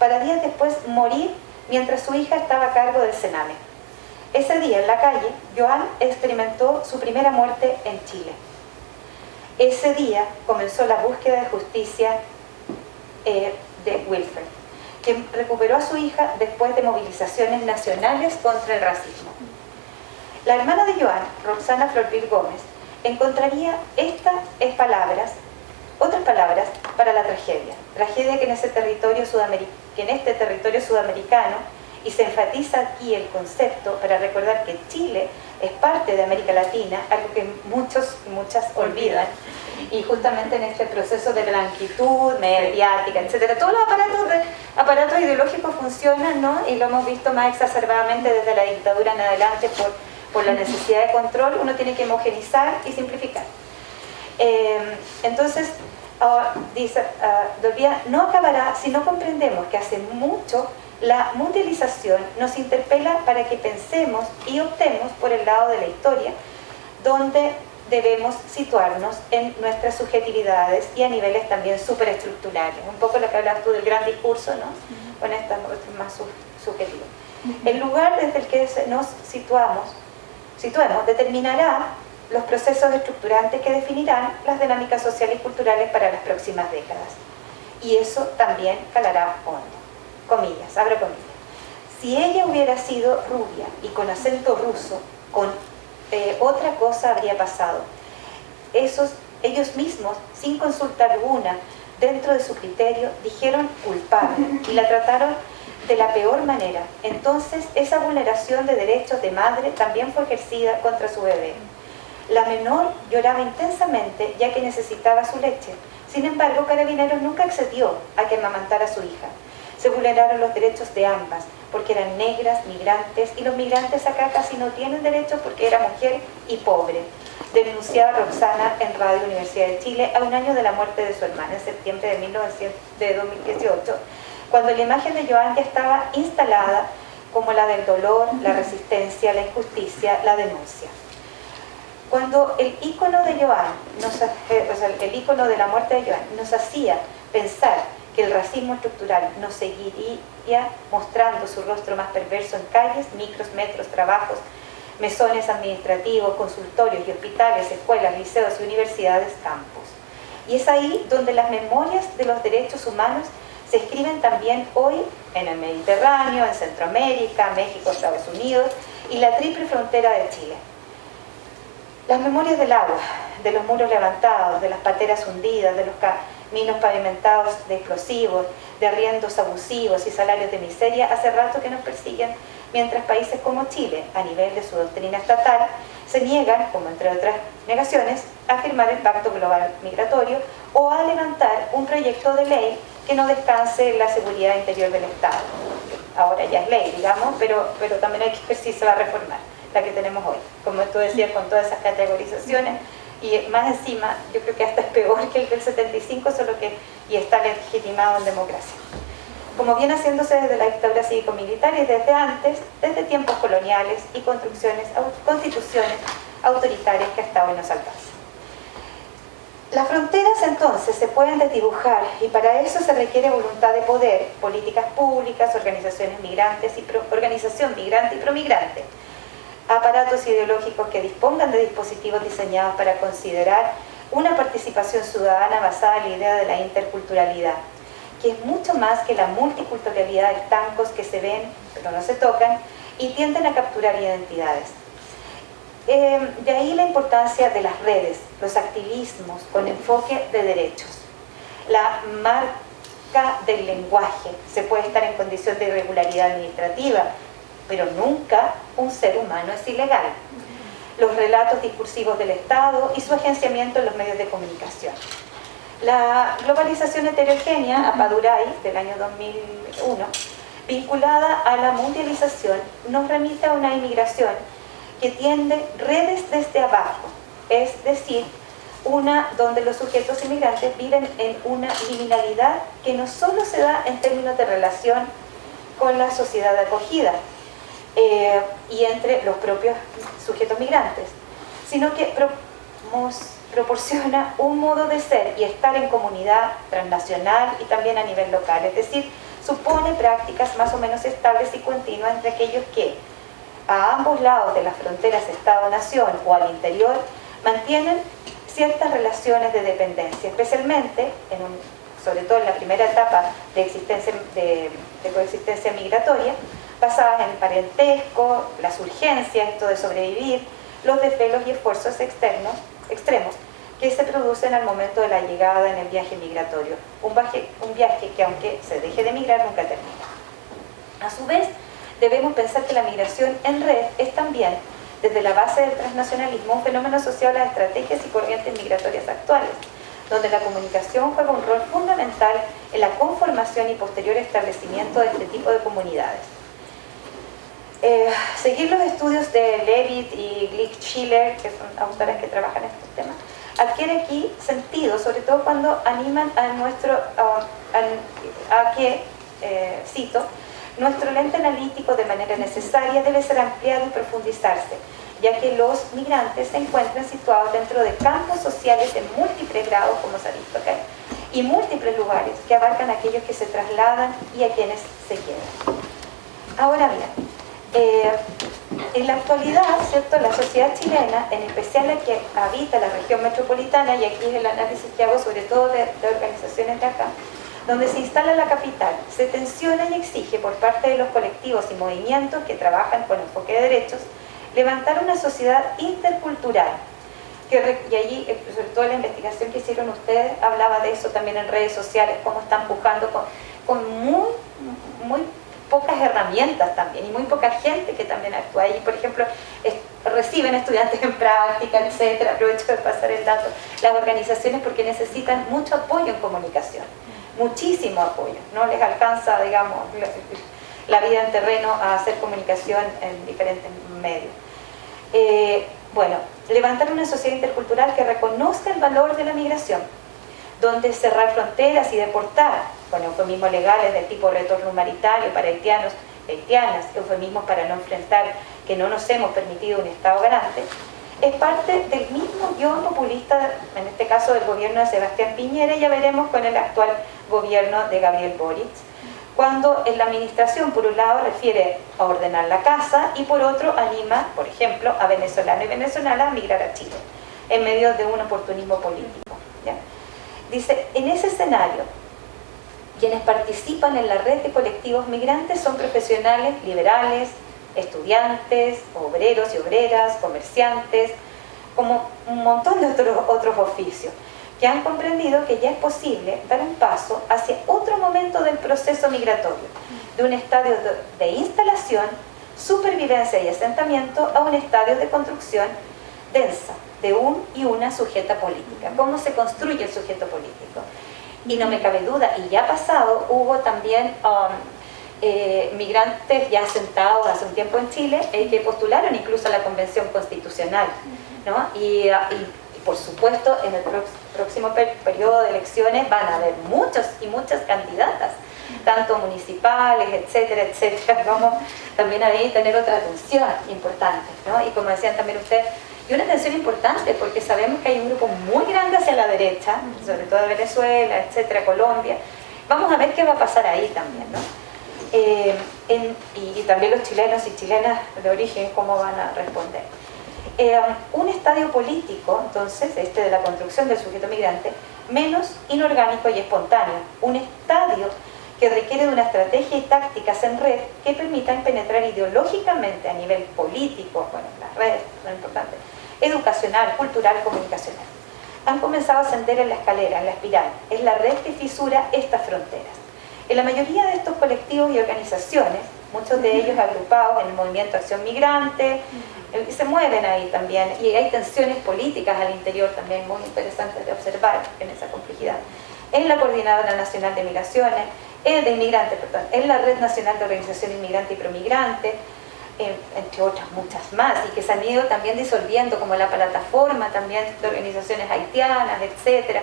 para días después morir mientras su hija estaba a cargo del Sename. Ese día en la calle, Joan experimentó su primera muerte en Chile. Ese día comenzó la búsqueda de justicia de Wilfred, quien recuperó a su hija después de movilizaciones nacionales contra el racismo. La hermana de Joan, Roxana Florville Gómez, encontraría otras palabras para la tragedia que en este territorio sudamericano, y se enfatiza aquí el concepto para recordar que Chile es parte de América Latina, algo que muchos y muchas olvidan, y justamente en este proceso de blanquitud mediática, etcétera, todos los aparatos ideológicos funcionan, ¿no? Y lo hemos visto más exacerbadamente desde la dictadura en adelante por la necesidad de control. Uno tiene que homogenizar y simplificar. Entonces, dice Dolvía, no acabará si no comprendemos que hace mucho la mundialización nos interpela para que pensemos y optemos por el lado de la historia, donde debemos situarnos en nuestras subjetividades y a niveles también superestructurales. Un poco lo que hablas tú del gran discurso, ¿no? Con estas más subjetivos. El lugar desde el que nos situemos determinará los procesos estructurantes que definirán las dinámicas sociales y culturales para las próximas décadas. Y eso también calará hondo. Comillas, abro comillas. Si ella hubiera sido rubia y con acento ruso, otra cosa habría pasado. Ellos mismos, sin consulta alguna, dentro de su criterio, dijeron culpable y la trataron de la peor manera. Entonces, esa vulneración de derechos de madre también fue ejercida contra su bebé. La menor lloraba intensamente ya que necesitaba su leche. Sin embargo, Carabineros nunca accedió a que amamantara a su hija. Se vulneraron los derechos de ambas, porque eran negras, migrantes, y los migrantes acá casi no tienen derechos porque era mujer y pobre, denunciaba Roxana en Radio Universidad de Chile a un año de la muerte de su hermana, en septiembre de 2018, cuando la imagen de Joan ya estaba instalada como la del dolor, la resistencia, la injusticia, la denuncia. Cuando el ícono de Joan, el ícono de la muerte de Joan nos hacía pensar que el racismo estructural nos seguiría mostrando su rostro más perverso en calles, micros, metros, trabajos, mesones administrativos, consultorios y hospitales, escuelas, liceos y universidades, campos. Y es ahí donde las memorias de los derechos humanos se escriben también hoy en el Mediterráneo, en Centroamérica, México, Estados Unidos y la triple frontera de Chile. Las memorias del agua, de los muros levantados, de las pateras hundidas, de los caminos pavimentados de explosivos, de arriendos abusivos y salarios de miseria, hace rato que nos persiguen, mientras países como Chile, a nivel de su doctrina estatal, se niegan, como entre otras negaciones, a firmar el Pacto Global Migratorio o a levantar un proyecto de ley que no descanse en la seguridad interior del Estado. Ahora ya es ley, digamos, pero también hay que ver si se va a reformar la que tenemos hoy. Como tú decías, con todas esas categorizaciones, y más encima, yo creo que hasta es peor que el del 75, solo que y está legitimado en democracia. Como viene haciéndose desde la dictadura cívico-militar y desde antes, desde tiempos coloniales y constituciones autoritarias que hasta hoy nos alcanzan. Las fronteras entonces se pueden desdibujar y para eso se requiere voluntad de poder, políticas públicas, organizaciones migrantes y organización migrante y promigrante, aparatos ideológicos que dispongan de dispositivos diseñados para considerar una participación ciudadana basada en la idea de la interculturalidad, que es mucho más que la multiculturalidad de estancos que se ven pero no se tocan y tienden a capturar identidades. De ahí la importancia de las redes, los activismos con enfoque de derechos. La marca del lenguaje, se puede estar en condición de irregularidad administrativa, pero nunca un ser humano es ilegal. Los relatos discursivos del Estado y su agenciamiento en los medios de comunicación. La globalización heterogénea, Apadurai, del año 2001, vinculada a la mundialización, nos remite a una inmigración que tiende redes desde abajo, es decir, una donde los sujetos inmigrantes viven en una liminalidad que no solo se da en términos de relación con la sociedad de acogida y entre los propios sujetos migrantes, sino que proporciona un modo de ser y estar en comunidad transnacional y también a nivel local, es decir, supone prácticas más o menos estables y continuas entre aquellos que a ambos lados de las fronteras Estado-Nación o al interior mantienen ciertas relaciones de dependencia, especialmente, sobre todo en la primera etapa de coexistencia migratoria, basadas en el parentesco, las urgencias, esto de sobrevivir, los desvelos y esfuerzos extremos que se producen al momento de la llegada en el viaje migratorio, un viaje que aunque se deje de migrar nunca termina. A su vez, debemos pensar que la migración en red es también, desde la base del transnacionalismo, un fenómeno asociado a las estrategias y corrientes migratorias actuales, donde la comunicación juega un rol fundamental en la conformación y posterior establecimiento de este tipo de comunidades. Seguir los estudios de Levitt y Glick-Schiller, que son autores que trabajan en estos temas, adquiere aquí sentido, sobre todo cuando animan cito, nuestro lente analítico de manera necesaria debe ser ampliado y profundizarse, ya que los migrantes se encuentran situados dentro de campos sociales de múltiples grados, como se ha visto acá, y múltiples lugares que abarcan a aquellos que se trasladan y a quienes se quedan. Ahora bien, en la actualidad, ¿cierto?, la sociedad chilena, en especial la que habita la región metropolitana, y aquí es el análisis que hago sobre todo de organizaciones de acá, donde se instala la capital, se tensiona y exige por parte de los colectivos y movimientos que trabajan con enfoque de derechos, levantar una sociedad intercultural. Y allí, sobre todo la investigación que hicieron ustedes, hablaba de eso también en redes sociales, cómo están buscando con muy pocas herramientas también y muy poca gente que también actúa ahí. Por ejemplo, reciben estudiantes en práctica, etcétera. Aprovecho de pasar el dato. Las organizaciones, porque necesitan mucho apoyo en comunicación, muchísimo apoyo. No les alcanza, digamos, la vida en terreno a hacer comunicación en diferentes medios. Bueno, levantar una sociedad intercultural que reconozca el valor de la migración, donde cerrar fronteras y deportar, con eufemismos legales del tipo retorno humanitario para haitianos y haitianas, eufemismos para no enfrentar que no nos hemos permitido un Estado garante, es parte del mismo guión populista, en este caso del gobierno de Sebastián Piñera, y ya veremos con el actual gobierno de Gabriel Boric, cuando en la administración, por un lado, refiere a ordenar la casa y por otro anima, por ejemplo, a venezolanos y venezolanas a migrar a Chile, en medio de un oportunismo político. ¿Ya? Dice, en ese escenario, Quienes participan en la red de colectivos migrantes son profesionales liberales, estudiantes, obreros y obreras, comerciantes, como un montón de otros oficios, que han comprendido que ya es posible dar un paso hacia otro momento del proceso migratorio, de un estadio de instalación, supervivencia y asentamiento a un estadio de construcción densa, de un y una sujeta política. ¿Cómo se construye el sujeto político? Y no me cabe duda, y ya ha pasado, hubo también migrantes ya asentados hace un tiempo en Chile que postularon incluso a la Convención Constitucional, ¿no? Y por supuesto en el próximo periodo de elecciones van a haber muchos y muchas candidatas, tanto municipales, etcétera, etcétera. Vamos también ahí a tener otra atención importante, ¿no? Y como decían también ustedes, y una atención importante porque sabemos que hay un grupo muy grande hacia la derecha, sobre todo de Venezuela, etcétera, Colombia. Vamos a ver qué va a pasar ahí también, ¿no? Y también los chilenos y chilenas de origen, cómo van a responder. Un estadio político, entonces, de la construcción del sujeto migrante, menos inorgánico y espontáneo. Un estadio que requiere de una estrategia y tácticas en red que permitan penetrar ideológicamente a nivel político, bueno, las redes son importantes, educacional, cultural, comunicacional. Han comenzado a ascender en la escalera, en la espiral. Es la red que fisura estas fronteras. En la mayoría de estos colectivos y organizaciones, muchos de ellos agrupados en el movimiento Acción Migrante, se mueven ahí también, y hay tensiones políticas al interior también muy interesantes de observar en esa complejidad. En la Coordinadora Nacional de Migraciones, de Inmigrantes, perdón, en la Red Nacional de Organización Inmigrante y Promigrante, entre otras muchas más, y que se han ido también disolviendo, como la plataforma también de organizaciones haitianas, etcétera.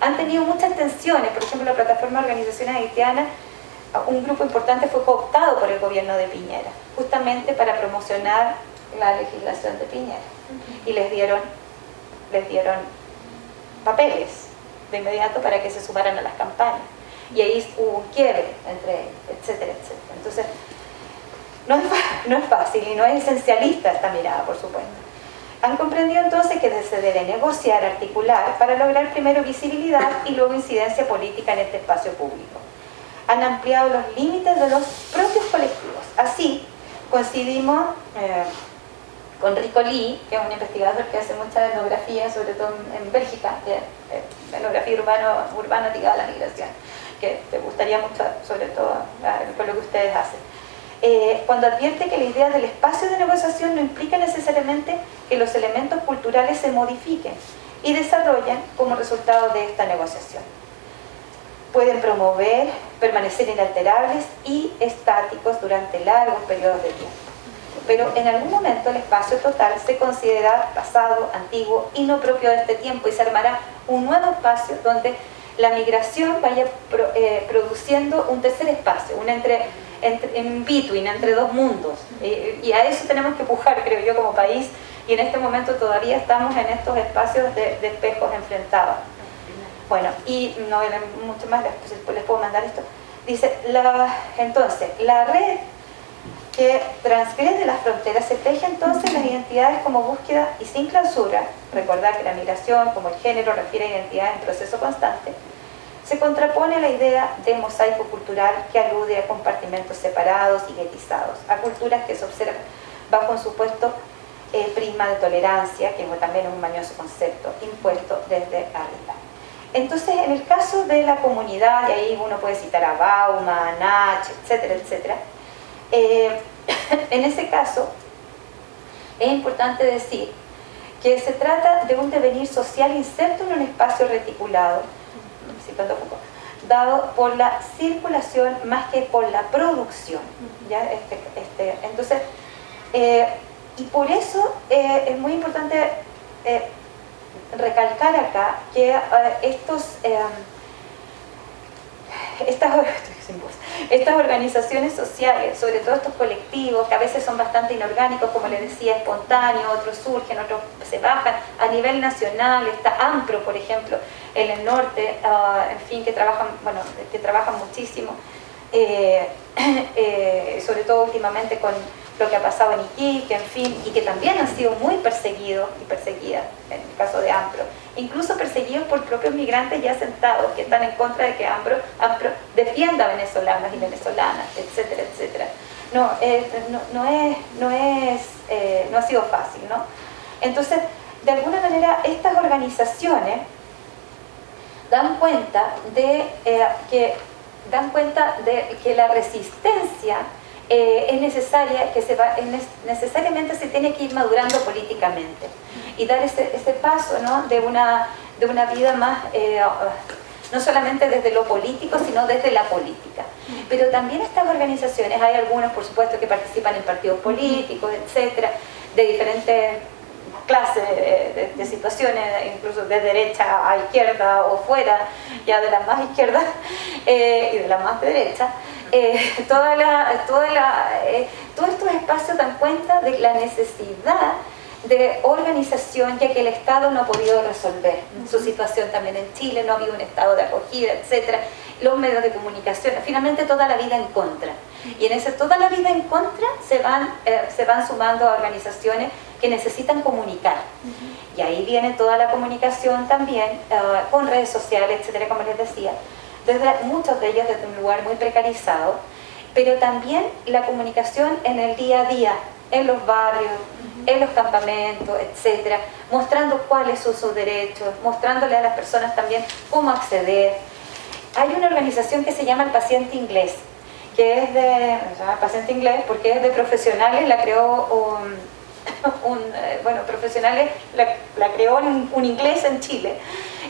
Han tenido muchas tensiones, por ejemplo, la plataforma de organizaciones haitianas, un grupo importante fue cooptado por el gobierno de Piñera, justamente para promocionar la legislación de Piñera, y les dieron papeles de inmediato para que se sumaran a las campañas, y ahí hubo un quiebre entre ellos, etcétera, etcétera. Entonces, no es fácil y no es esencialista esta mirada, por supuesto. Han comprendido entonces que se debe negociar, articular, para lograr primero visibilidad y luego incidencia política en este espacio público. Han ampliado los límites de los propios colectivos. Así, coincidimos con Rico Lee, que es un investigador que hace mucha etnografía, sobre todo en Bélgica, etnografía urbana ligada a la migración, que te gustaría mucho, sobre todo con lo que ustedes hacen. Cuando advierte que la idea del espacio de negociación no implica necesariamente que los elementos culturales se modifiquen y desarrollan como resultado de esta negociación. Pueden promover, permanecer inalterables y estáticos durante largos periodos de tiempo. Pero en algún momento el espacio total se considera pasado, antiguo y no propio de este tiempo, y se armará un nuevo espacio donde la migración vaya produciendo un tercer espacio, un in between, entre dos mundos, y a eso tenemos que pujar, creo yo, como país, y en este momento todavía estamos en estos espacios de espejos enfrentados. Bueno, y no hay mucho más, les puedo mandar esto. Dice, entonces, la red que transgrede las fronteras se teje entonces las identidades como búsqueda y sin clausura. Recordar que la migración, como el género, refiere a identidades en proceso constante. Se contrapone a la idea de mosaico cultural que alude a compartimentos separados y guetizados, a culturas que se observan bajo un supuesto prisma de tolerancia, que también es un mañoso concepto impuesto desde arriba. Entonces, en el caso de la comunidad, y ahí uno puede citar a Bauman, a Nach, etcétera, etcétera, en ese caso es importante decir que se trata de un devenir social inserto en un espacio reticulado, dado por la circulación más que por la producción, ¿ya? Entonces, y por eso es muy importante recalcar acá que estas organizaciones sociales, sobre todo estos colectivos que a veces son bastante inorgánicos, como les decía, espontáneos, otros surgen, otros se bajan a nivel nacional. Está AMPRO, por ejemplo, en el norte, en fin, que trabajan muchísimo, sobre todo últimamente lo que ha pasado en Iquique, en fin, y que también han sido muy perseguidos y perseguidas, en el caso de AMPRO, incluso perseguidos por propios migrantes ya sentados que están en contra de que AMPRO defienda a venezolanos y venezolanas, etcétera, etcétera. No ha sido fácil, ¿no? Entonces, de alguna manera, estas organizaciones dan cuenta de que la resistencia es necesaria, necesariamente se tiene que ir madurando políticamente y dar ese paso, ¿no? de una vida más, no solamente desde lo político, sino desde la política. Pero también estas organizaciones, hay algunos, por supuesto, que participan en partidos políticos, etcétera, de diferentes clases de situaciones, incluso de derecha a izquierda o fuera, ya de las más izquierdas y de las más de derecha. Todos estos espacios dan cuenta de la necesidad de organización, ya que el Estado no ha podido resolver su situación también en Chile, no ha habido un estado de acogida, etcétera, los medios de comunicación, finalmente toda la vida en contra. Y en toda la vida en contra se van sumando a organizaciones que necesitan comunicar. Y ahí viene toda la comunicación también, con redes sociales, etcétera, como les decía, muchos de ellos desde un lugar muy precarizado, pero también la comunicación en el día a día, en los barrios, en los campamentos, etcétera, mostrando cuáles son sus derechos, mostrándole a las personas también cómo acceder. Hay una organización que se llama El Paciente Inglés, que es de, Paciente Inglés porque es de profesionales, la creó profesionales, la creó un inglés en Chile,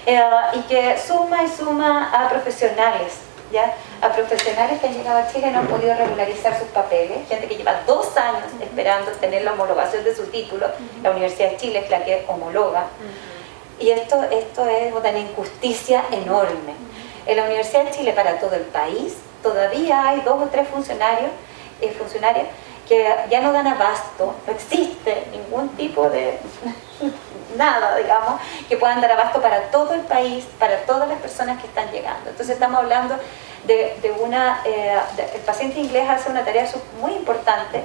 y que suma a profesionales, ¿ya? A profesionales que han llegado a Chile y no han podido regularizar sus papeles, gente que lleva 2 años esperando tener la homologación de su título. La Universidad de Chile es la que homologa, y esto es una injusticia enorme. En la Universidad de Chile, para todo el país, todavía hay 2 o 3 funcionarias que ya no dan abasto, no existe ningún tipo de nada, digamos, que puedan dar abasto para todo el país, para todas las personas que están llegando. Entonces estamos hablando el Paciente Inglés hace una tarea muy importante,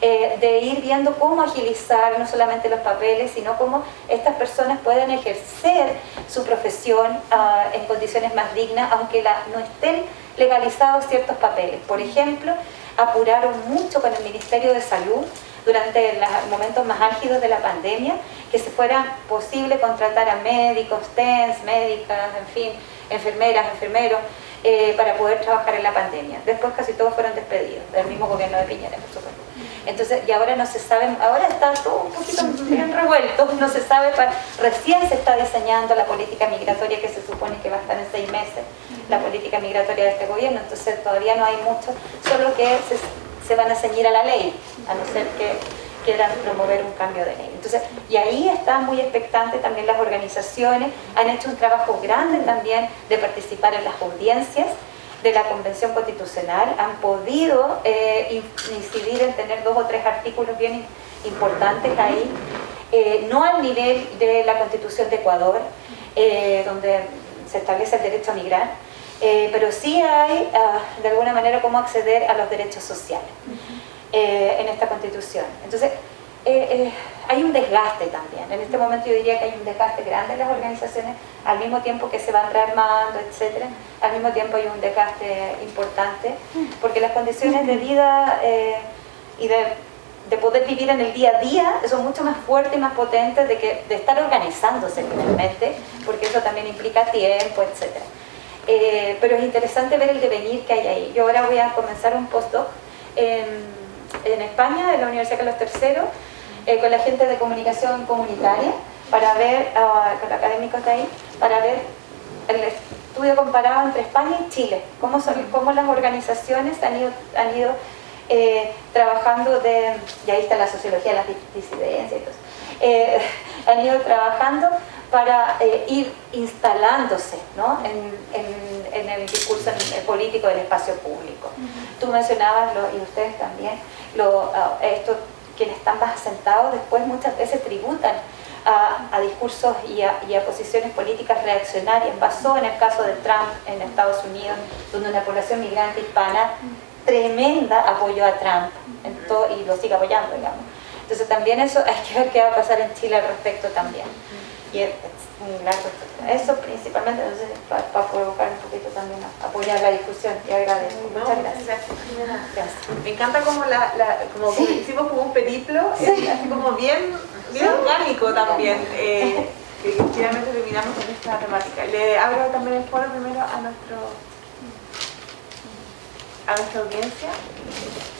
de ir viendo cómo agilizar no solamente los papeles, sino cómo estas personas pueden ejercer su profesión en condiciones más dignas, aunque no estén legalizados ciertos papeles. Por ejemplo, apuraron mucho con el Ministerio de Salud durante los momentos más álgidos de la pandemia, que se fuera posible contratar a médicos, TENS, médicas, en fin, enfermeras, enfermeros, para poder trabajar en la pandemia. Después casi todos fueron despedidos, del mismo gobierno de Piñera, por supuesto. Entonces, y ahora no se sabe, ahora está todo un poquito bien revuelto, no se sabe, recién se está diseñando la política migratoria que se supone que va a estar en 6 meses, la política migratoria de este gobierno, entonces todavía no hay mucho, solo que se van a ceñir a la ley, a no ser que quieran promover un cambio de ley. Entonces, y ahí están muy expectantes también las organizaciones, han hecho un trabajo grande también de participar en las audiencias de la Convención Constitucional, han podido incidir en tener 2 o 3 artículos bien importantes ahí, no al nivel de la Constitución de Ecuador, donde se establece el derecho a migrar, pero sí hay de alguna manera cómo acceder a los derechos sociales en esta Constitución. Entonces, hay un desgaste también. En este momento yo diría que hay un desgaste grande en las organizaciones, al mismo tiempo que se van rearmando, etcétera. Al mismo tiempo hay un desgaste importante, porque las condiciones de vida y de poder vivir en el día a día son mucho más fuertes y más potentes de estar organizándose finalmente, porque eso también implica tiempo, etcétera. Pero es interesante ver el devenir que hay ahí. Yo ahora voy a comenzar un postdoc en España, en la Universidad Carlos III, con la gente de comunicación comunitaria, para ver, con académicos de ahí, para ver el estudio comparado entre España y Chile, cómo las organizaciones han ido trabajando y ahí está la sociología de las disidencias y todo eso, han ido trabajando para ir instalándose, ¿no? en el discurso político del espacio público. Tú mencionabas, y ustedes también, quienes están más asentados después muchas veces tributan a discursos y a posiciones políticas reaccionarias. Pasó en el caso de Trump en Estados Unidos, donde una población migrante hispana tremenda apoyo a Trump y lo sigue apoyando, digamos. Entonces también eso hay que ver qué va a pasar en Chile al respecto también. Y es muy largo eso principalmente, entonces para provocar un poquito también apoyar la discusión y agradezco. Muchas gracias. Gracias. Me encanta como como Sí. hicimos como un periplo, Sí. así como bien Sí. orgánico también. Que efectivamente terminamos con esta temática. Le abro también el foro primero a nuestra audiencia.